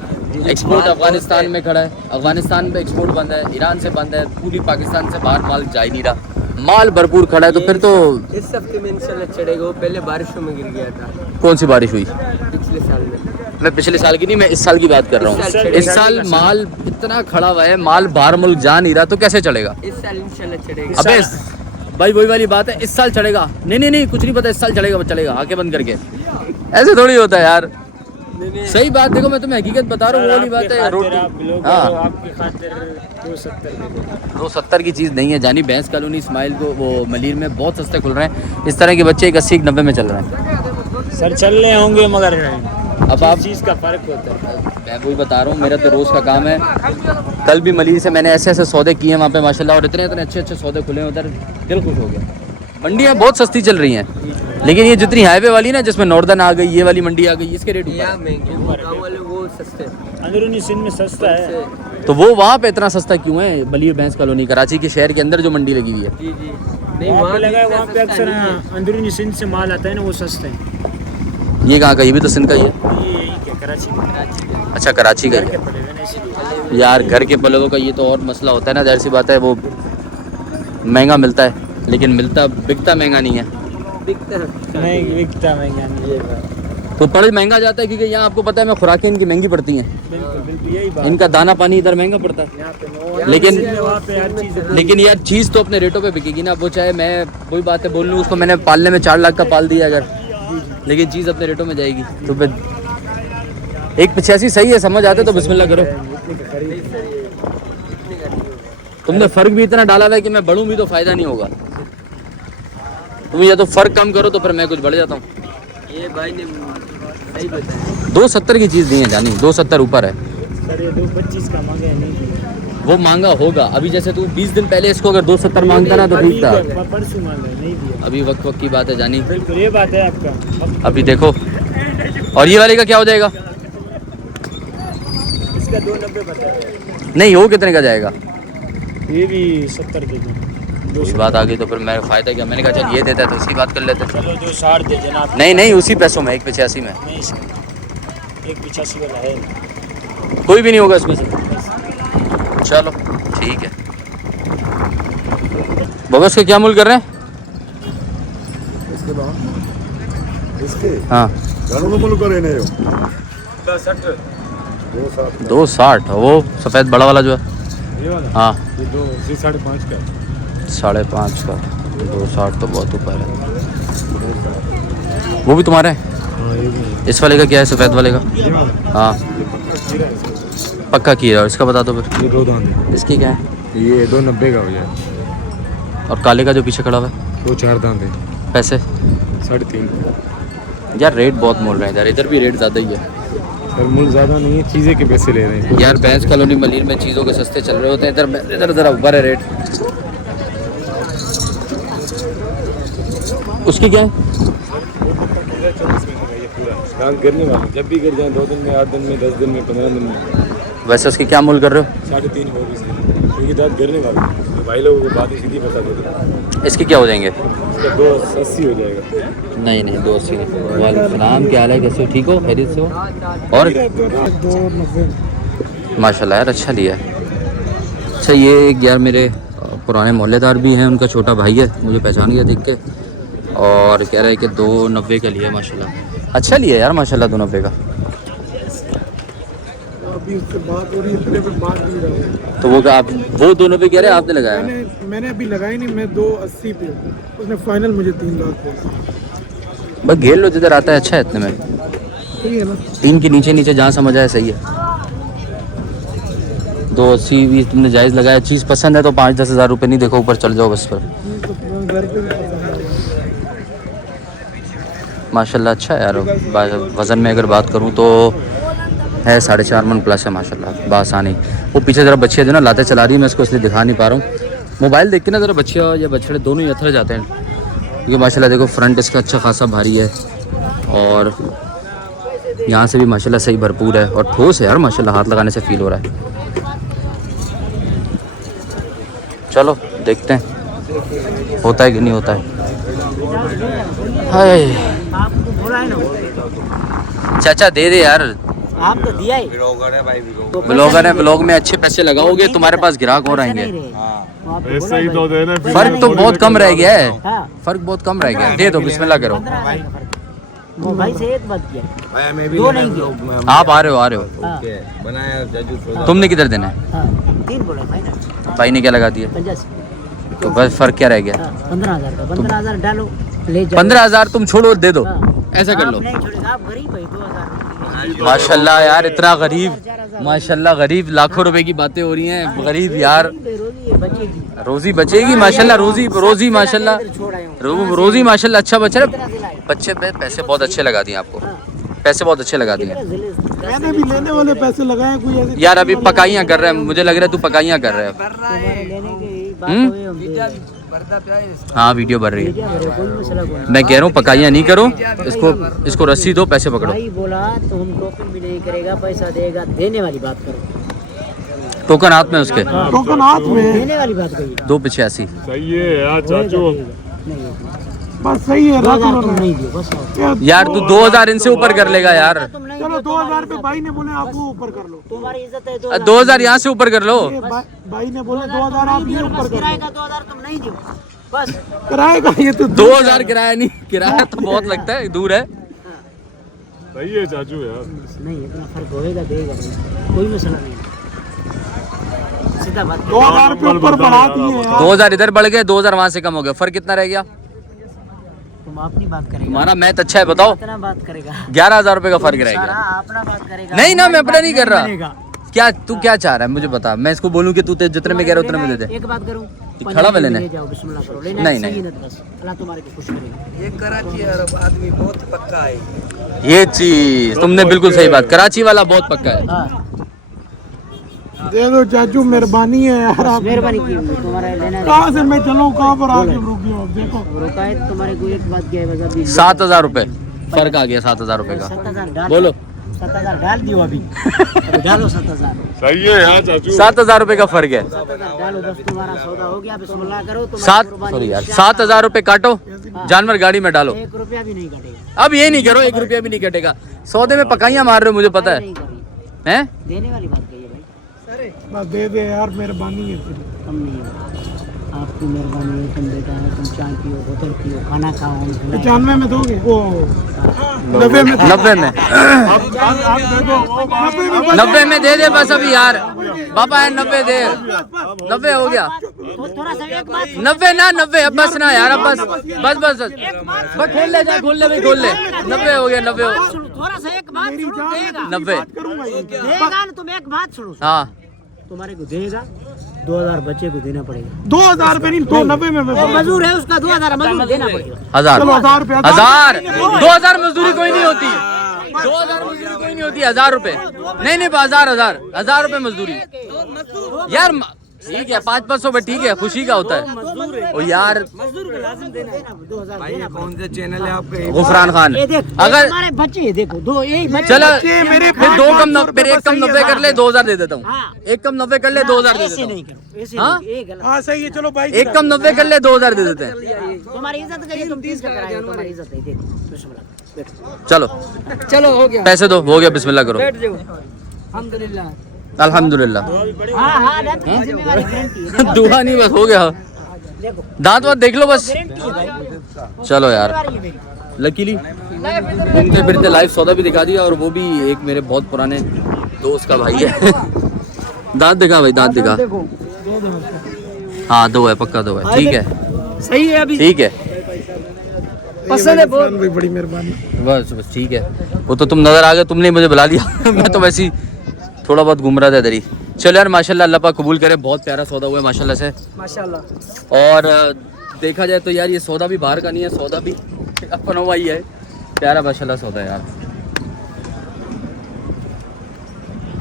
एक्सपोर्ट अफगानिस्तान में खड़ा है, अफगानिस्तान में एक्सपोर्ट बंद है, ईरान से बंद है, पूरी पाकिस्तान से बाहर माल जा ही नहीं रहा, माल भरपूर खड़ा है। तो फिर तो इस हफ्ते में इंशाल्लाह चढ़ेगा। वो पहले बारिशों में गिर गया था। कौन सी बारिश हुई? पिछले साल में। मैं पिछले साल की नहीं, मैं इस साल की बात कर रहा हूँ। इस साल माल इतना खड़ा हुआ है, माल बाहर मुल्क जा नहीं रहा, तो कैसे चलेगा? इस साल इंशाल्लाह चढ़ेगा। अबे भाई वही वाली बात है, इस साल चढ़ेगा। नहीं कुछ नहीं पता, इस साल चलेगा चलेगा, आंखें बंद करके। ऐसे थोड़ी होता है यार। सही बात देखो, मैं तुम्हें हकीकत बता रहा हूँ, वो वाली बात है। रोटी हाँ, आपकी खातिर 270 दे दो। 270 की चीज़ नहीं है जानी। भैंस कॉलोनी इस्माइल को वो मलीर में बहुत सस्ते खुल रहे हैं। इस तरह के बच्चे 80-90 में चल रहे हैं। सर चल रहे होंगे, मगर अब आप चीज़ का फर्क होता है। मैं वही बता रहा हूँ, मेरा तो रोज़ का काम है। कल भी मलीर से मैंने ऐसे सौदे किए हैं वहाँ पे माशाल्लाह, और इतने अच्छे सौदे खुले हैं उधर, दिल खुश हो गया। मंडियाँ बहुत सस्ती चल रही हैं, लेकिन ये जितनी हाईवे वाली ना, जिसमें नॉर्दर्न आ गई, ये वाली मंडी आ गई, इसके रेट ऊपर है। गाँव वाले वो सस्ते। अंदरूनी सिंध में सस्ता है। तो वो वहाँ पे इतना सस्ता क्यों है? मलीर भैंस कॉलोनी कराची के शहर के अंदर जो मंडी लगी हुई है। जी नहीं, वहाँ पे वहाँ लगा है, वहाँ पे सस्ता अक्सर नहीं है। अंदरूनी सिंध से माल आता है ना, वो सस्ते हैं। ये कहाँ का? ये भी तो सिंध का ही है। ये यही क्या कराची में। अच्छा कराची का ही घर के है। पले हुए ना, इसीलिए। यार घर के पलों का ये तो और मसला होता है ना, जाहिर सी बात है। वो महंगा मिलता है, लेकिन बिकता महंगा नहीं है। नहीं बिकता महंगा नहीं है। तो पड़ महंगा जाता है, क्योंकि यहाँ आपको पता है मैं खुराकें इनकी महंगी पड़ती हैं। बिल्कुल बिल्कुल यही बात। इनका दाना पानी इधर महंगा पड़ता है। यहाँ पे लेकिन वहाँ पे हर चीज़ लेकिन यार चीज़ तो अपने रेटों पे बिकेगी ना। वो चाहे मैं वही बात है बोल लूँ, उसको मैंने पालने में 4 लाख का पाल दिया यार, लेकिन चीज़ अपने रेटों में जाएगी। तो फिर 185 सही है, समझ आते तो बिस्मिल्लाह करो। तुमने फ़र्क भी इतना डाला हुआ है कि मैं बढ़ूँ भी तो फ़ायदा नहीं होगा। तुम या तो फ़र्क कम करो तो फिर मैं कुछ बढ़ जाता हूँ। ये भाई ने सही बताया। 270 की चीज़ दी है जानी, 270 ऊपर है। सर ये 225 का मांगे नहीं दिया। वो मांगा होगा। अभी जैसे तू 20 दिन पहले इसको अगर 270 मांगता ना तो ठीक था। परसों मांगे नहीं दिया। अभी वक्त की बात है जानी। बिल्कुल ये बात है आपका। अभी देखो, और ये वाले का क्या हो जाएगा? इसका 290 बताया। नहीं, वो कितने का जाएगा? ये भी 70 दे दो। उसी बात आ गई तो फिर मेरा फ़ायदा क्या? मैंने कहा चल ये देता है तो इसकी बात कर लेते। चलो जो 60 दे जनाब। नहीं उसी पैसों में 185 में नहीं सर, 185 वाला है। कोई भी नहीं होगा इसमें से। चलो ठीक है बाबा। इसके क्या मूल्य कर रहे हैं? इसके हाँ 260। वो सफ़ेद बड़ा वाला जो है, ये वाला हाँ ये 5.5 का है। 5.5 का। 260 तो बहुत ऊपर है। वो भी तुम्हारा है? हाँ ये भी। इस वाले का क्या है, सफ़ेद वाले का? ये वाला हाँ पक्का किया। और इसका बता दो फिर। ये 2 दांत है। इसकी क्या है? ये 290 का हो जाए। और काले का जो पीछे खड़ा हुआ है? वो 4 दांत है। पैसे? 3.5। यार रेट बहुत मोल रहे हैं यार, इधर भी रेट ज़्यादा ही है। सर मूल ज़्यादा नहीं है, चीज़ें के पैसे ले रहे हैं यार भैंस कॉलोनी मलीर में चीज़ों के सस्ते चल रहे होते हैं, इधर ज़रा ऊपर है रेट। उसकी क्या है? दांत गिरने वाले, जब भी गिर जाए 2 दिन में, 8 दिन में, 10 दिन में, 15 दिन में। वैसे उसकी क्या मूल्य कर रहे हो? 3.5 होगी इसकी, क्योंकि दांत गिरने वाले। तो भाई लोगों को बात ही सीधी बता देते, इसके क्या हो जाएंगे? इसका 280 हो जाएगा। नहीं नहीं 280 नहीं। वालेकुम सलाम, क्या हाल है, कैसे हो, ठीक हो, खैरियत से हो? और 290 माशाल्लाह यार अच्छा लिया है। अच्छा ये एक यार मेरे पुराने मोहल्लेदार भी हैं, उनका छोटा भाई है, मुझे पहचान गया देख के और कह रहा है कि 290 का लिया माशाल्लाह। अच्छा लिया यार माशाल्लाह 290 का। अभी उससे बात हो रही है, इतने पे बात नहीं रहा है। तो वो क्या आप वो 290 कह रहे हैं, आपने लगाया? मैंने अभी लगाई नहीं, मैं 280 पे, उसने फाइनल मुझे 3 लाख पे। बस घेर लो जिधर आता है, अच्छा है इतने में। सही है ना? 3 के नीचे नीचे जहाँ समझ आए सही है। 280 भी तुमने जायज़ लगाया। चीज़ पसंद है तो 5-10 हज़ार रुपये नहीं देखो, ऊपर चल जाओ बस पर। घर पे भी पसंद है। माशाल्लाह अच्छा है यार। वज़न में अगर बात करूँ तो है 4.5 मन प्लस है माशाल्लाह बासानी। वो पीछे ज़रा बच्चे जो ना लाते चला रही है, मैं इसको इसलिए दिखा नहीं पा रहा हूँ। मोबाइल देख के ना ज़रा बच्चे या बछड़े दोनों ही अथर जाते हैं, क्योंकि माशाल्लाह देखो फ्रंट इसका अच्छा खासा भारी है और यहाँ से भी माशाल्लाह सही भरपूर है और ठोस है यार माशाल्लाह, हाथ लगाने से फील हो रहा है। चलो देखते हैं होता है कि नहीं होता है। हाय चाचा दे दे यार, आप तो दिया ही। ब्लॉगर है, ब्लॉग में अच्छे पैसे लगाओगे तुम्हारे पास ग्राहक और आएंगे। ऐसे ही तो देना, फर्क तो बहुत कम रह गया है, फर्क बहुत कम रह गया है। दे दो, बिस्मिल्लाह करो। भाई से एक बात किया, दो नहीं किया। आप आ रहे हो बनाया तुमने किधर देना है? 3 बोला भाई ना, भाई ने क्या लगा दिया? 85। तो बस फर्क क्या रह गया? 15,000 का, 15,000 डालो ले जाओ। 15,000 तुम छोड़ो दे दो, हाँ। ऐसा कर लो। आप नहीं छोड़ेगा, आप गरीब है, 2,000 माशाल्लाह यार इतना गरीब, माशाल्लाह गरीब, लाखों रुपए की बातें हो रही हैं। गरीब यार, बचेगी। रोजी बचेगी माशाल्लाह, रोजी माशाल्लाह, रोजी माशाल्लाह अच्छा बच रहा है। बच्चे पे पैसे बहुत अच्छे लगा दिए आपको, पैसे बहुत अच्छे लगा दिए। मैंने भी लेने वाले पैसे लगाए, कोई ऐसे यार अभी पकाइयाँ कर रहे हैं, मुझे लग रहा है तू पकाइयाँ कर रहे है। हाँ वीडियो भर रही है। मैं कह रहा हूँ पकाइयाँ नहीं करो, इसको रस्सी दो, पैसे पकड़ो। भाई बोला तो हम टोकन भी नहीं करेगा, पैसा देगा, देने वाली बात करो। टोकन हाथ में उसके, टोकन हाथ में, देने वाली बात कही। 285। सही है यार चाचू, बस सही है। 2,000 तुम नहीं दियो बस। यार तू 2,000 इनसे ऊपर कर लेगा यार। चलो 2,000 पे भाई ने बोले आप वो ऊपर कर लो। तुम्हारी इज्जत है, 2,000 यहाँ से ऊपर कर लो। भाई ने बोले 2,000 आप ये ऊपर कर किराए का 2,000 तुम नहीं दियो बस। लो। कराएगा ये तो 2,000 किराया नहीं, किराया तो बहुत लगता है, दूर है। सही है चाचू यार। नहीं इतना फर्क होएगा, देगा भाई, कोई मसला नहीं, सीधा बात। 2,000 पे ऊपर बढ़ा दिए यार। 2,000 इधर बढ़ गए, 2,000 वहाँ से कम हो गया, फर्क कितना रह गया? तुम अपनी बात करेगा, तुम्हारा मैथ अच्छा है, बताओ। कितना बात करेगा? 11,000 रुपए का फर्क रह सारा गया। अपना बात करेगा। नहीं ना, मैं अपना नहीं कर रहा। मिलेगा। क्या तू क्या चाह रहा है मुझे बता, मैं इसको बोलूँ कि तू जितने में कह रहा है उतने में दे दे। एक बात करूं, खड़ा में लेना है? ले जाओ, बिस्मिल्लाह करो, लेना नहीं, है, नहीं। सही है, बस अल्लाह तुम्हारे को खुश करेगा। एक कराची अरब आदमी बहुत पक्का है। ये चीज तुमने बिल्कुल सही बात, कराची वाला बहुत पक्का है। हाँ दे दो चाचू, मेहरबानी है यार आप। मेहरबानी की, तुम्हारा लेना है। कहाँ से मैं चलूँ, कहाँ पर आके रुकी हो? देखो रोका है तुम्हारे को, एक बात क्या है बस अभी 7,000 रुपए फर्क आ गया, 7,000 रुपए का। 7,000 डाल, बोलो 7,000 डाल दियो अभी। अभी डालो 7,000, सही है यार चाचू। 7,000 रुपए का फर्क है। 7,000 डालो, बस तुम्हारा सौदा हो गया, बिस्मिल्लाह करो। 7,000 रुपए काटो, जानवर गाड़ी में डालो। 1 रुपया भी नहीं कटेगा। अब ये नहीं करो, 1 रुपया भी नहीं कटेगा। सौदे में पकाइयाँ मार रहे हो, मुझे पता नहीं है, करी, हैं? देने वाली बात कही है भाई, बस दे दे यार, मेहरबानी है तेरी। कम नहीं है, आपकी मेहरबानी है। तुम बेटा है, तुम चाय पियो, बोतल पियो, खाना खाओ, हम खिलाएं। 95 में दोगे? वो 90 में 90 में, आप दे दो। 90 में दे दे बस अभी यार। बाबा है 90 दे, 90 हो गया। तो थोड़ा सा एक बात 90 ना, 90 अब बस ना यार, अब बस बस बस बस खोल ले, जा खोल ले भाई, खोल ले। 90 हो गया, 90 हो, सुनो, थोड़ा सा एक बात सुनो, देगा 90। देगा ना, तुम एक बात सुनो, हाँ तुम्हारे को देगा, 2,000 बच्चे को देना पड़ेगा। 2,000 पे नहीं, 290 में वो मजदूर है उसका, 2,000 मजदूर देना पड़ेगा। 1,000, चलो 1,000 रुपया। 1,000, 2,000 मजदूरी कोई नहीं होती, 2,000 मजदूरी कोई नहीं होती, 1,000 रुपए नहीं नहीं, 1,000 रुपए मजदूरी यार। ठीक है 500 में ठीक है, खुशी का होता है। ओ यार कौन से चैनल है आपके? गुफरान खान, अगर हमारे बच्चे देखो दो यही चलो फिर 2 कम फिर 1 कम 90 कर ले 2000 दे देता हूँ। 1 कम 90 कर ले 2000 दे देता हूँ। हाँ हाँ सही है, चलो भाई 1 कम 90 कर ले 2000 दे देते हैं। तुम्हारी इज्जत करिए, तुम 30 का कराए, तुम्हारी इज्जत नहीं। देखो चलो चलो हो गया, पैसे दो, हो गया, बिस्मिल्लाह करो। बैठ जाओ। अल्हम्दुलिल्लाह। अल्हम्दुलिल्लाह। हाँ हाँ जिम्मेवारी गारंटी है। दुआ नहीं, बस हो गया। दांत वात देख लो बस। चलो यार, लकीली घूमते फिरते लाइव सौदा भी दिखा दिया, और वो भी एक मेरे बहुत पुराने दोस्त का भाई है। दांत दिखा भाई, दांत दिखा। हाँ 2 है, पक्का 2 है, ठीक है सही है, अभी ठीक है, पसंद है बहुत। बड़ी मेहरबानी। बस बस ठीक है। वो तो तुम नजर आ गए, तुमने मुझे बुला लिया। मैं तो वैसे ही थोड़ा बहुत घूम रहा था इधर ही। चलो यार माशाल्लाह, अल्लाह पाक कबूल करे, बहुत प्यारा सौदा हुआ है माशाल्लाह से। माशाल्लाह। और देखा जाए तो यार ये सौदा भी बाहर का नहीं है, सौदा भी अपना हुआ ही है। प्यारा माशाल्लाह सौदा है यार।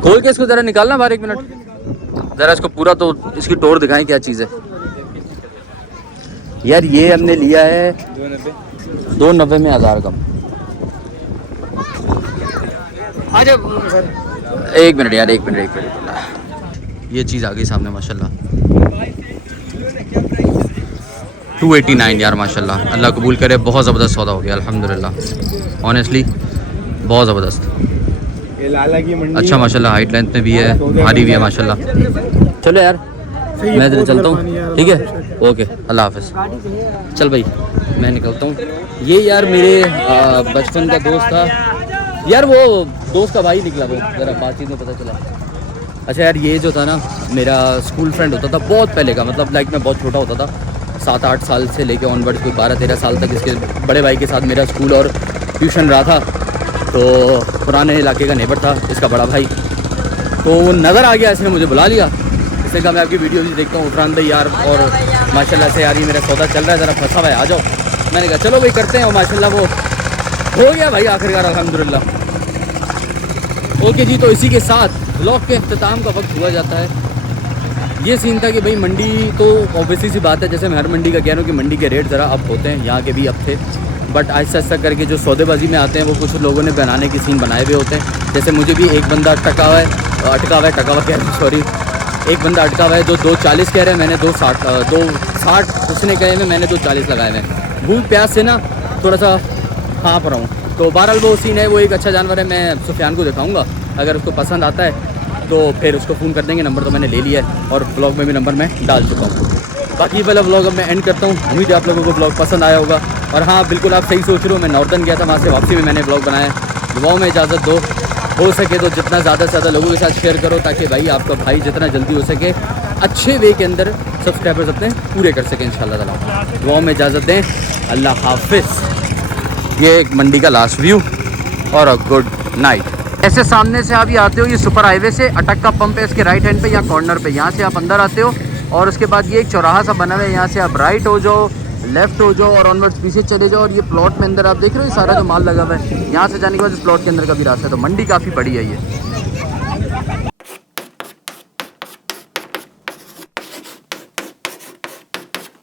खोल के इसको जरा निकालना बाहर, 1 मिनट जरा इसको पूरा, तो इसकी टोर दिखाएं क्या चीज़ है यार। ये हमने लिया है 290 में 1000 कम। एक मिनट यार, एक मिनट। ये चीज़ आ गई सामने माशाल्लाह। 289 यार माशाल्लाह, अल्लाह कबूल करे, बहुत ज़बरदस्त सौदा हो गया अल्हम्दुलिल्लाह। ऑनेस्टली बहुत ज़बरदस्त, ये लाला की मंडी अच्छा माशाल्लाह, हाइट लेंथ में भी है, भारी भी है माशाल्लाह। चलो यार मैं इधर चलता हूँ, ठीक है, ओके, अल्लाह हाफ़िज़। चल भाई मैं निकलता हूँ। ये यार मेरे बचपन का दोस्त था यार, वो दोस्त का भाई निकला, वो ज़रा बातचीत में पता चला। अच्छा यार, ये जो था ना मेरा स्कूल फ्रेंड होता था बहुत पहले का, मतलब लाइक मैं बहुत छोटा होता था, 7-8 साल से लेके ऑनवर्ड कोई 12-13 साल तक इसके बड़े भाई के साथ मेरा स्कूल और ट्यूशन रहा था। तो पुराने इलाके का नेबर था इसका बड़ा भाई, तो वो नज़र आ गया, इसने मुझे बुला लिया। इसने कहा मैं आपकी वीडियो भी देखता हूँ उफरान भाई यार, और माशाल्लाह से यार ये मेरा सौदा चल रहा है, ज़रा फंसा हुआ है, आ जाओ। मैंने कहा चलो भाई करते हैं, और माशाल्लाह वो हो गया भाई आखिरकार अल्हम्दुलिल्लाह। ओके जी, तो इसी के साथ ब्लॉग के अख्ताम का वक्त हुआ जाता है। ये सीन था कि भाई मंडी तो ऑब्वियसली सी बात है, जैसे मैं हर मंडी का कह रहा हूँ कि मंडी के रेट ज़रा अप होते हैं, यहाँ के भी अप थे, बट आहिस्ता आहिस्ता करके जो सौदेबाजी में आते हैं वो कुछ लोगों ने बनाने के सीन बनाए हुए होते हैं। जैसे मुझे भी एक बंदा अटका हुआ है, एक बंदा अटका हुआ है जो 240 कह रहे हैं, मैंने 260 उसने कहे में, मैंने 240 लगाए हुए हैं। भूख प्यास से ना थोड़ा सा हाँप रहा हूँ, तो बहरहाल वो सीन है, वो एक अच्छा जानवर है। मैं सुफियान को दिखाऊंगा, अगर उसको पसंद आता है तो फिर उसको फ़ोन कर देंगे। नंबर तो मैंने ले लिया है और ब्लॉग में भी नंबर मैं डाल चुका हूँ। बाकी वाला ब्लॉग अब मैं एंड करता हूँ। उम्मीद है आप लोगों को ब्लॉग पसंद आया होगा। और हाँ बिल्कुल आप सही सोच रहे हो, मैं नॉर्दर्न गया था, वहाँ से वापसी में मैंने ब्लॉग बनाया। दुआओं में इजाज़त दो, हो सके तो जितना ज़्यादा से ज़्यादा लोगों के साथ शेयर करो, ताकि भाई आपका भाई जितना जल्दी हो सके अच्छे वे के अंदर सब्सक्राइबर्स अपने पूरे कर सकें इंशाल्लाह ताला। दुआओं में इजाज़त दें, अल्लाह हाफिज़। ये एक मंडी का लास्ट व्यू और अ गुड नाइट। ऐसे सामने से आप ये आते हो, ये सुपर हाईवे से अटक का पंप है इसके राइट हैंड पे या कॉर्नर पे, यहाँ से आप अंदर आते हो और उसके बाद ये एक चौराहा सा बना हुआ है, यहाँ से आप राइट हो जाओ, लेफ्ट हो जाओ और ऑनवर्ड्स पीछे चले जाओ। और ये प्लॉट में अंदर आप देख रहे हो ये सारा जो माल लगा हुआ है, यहाँ से जाने के बाद इस प्लॉट के अंदर का भी रास्ता है। तो मंडी काफ़ी बड़ी है ये।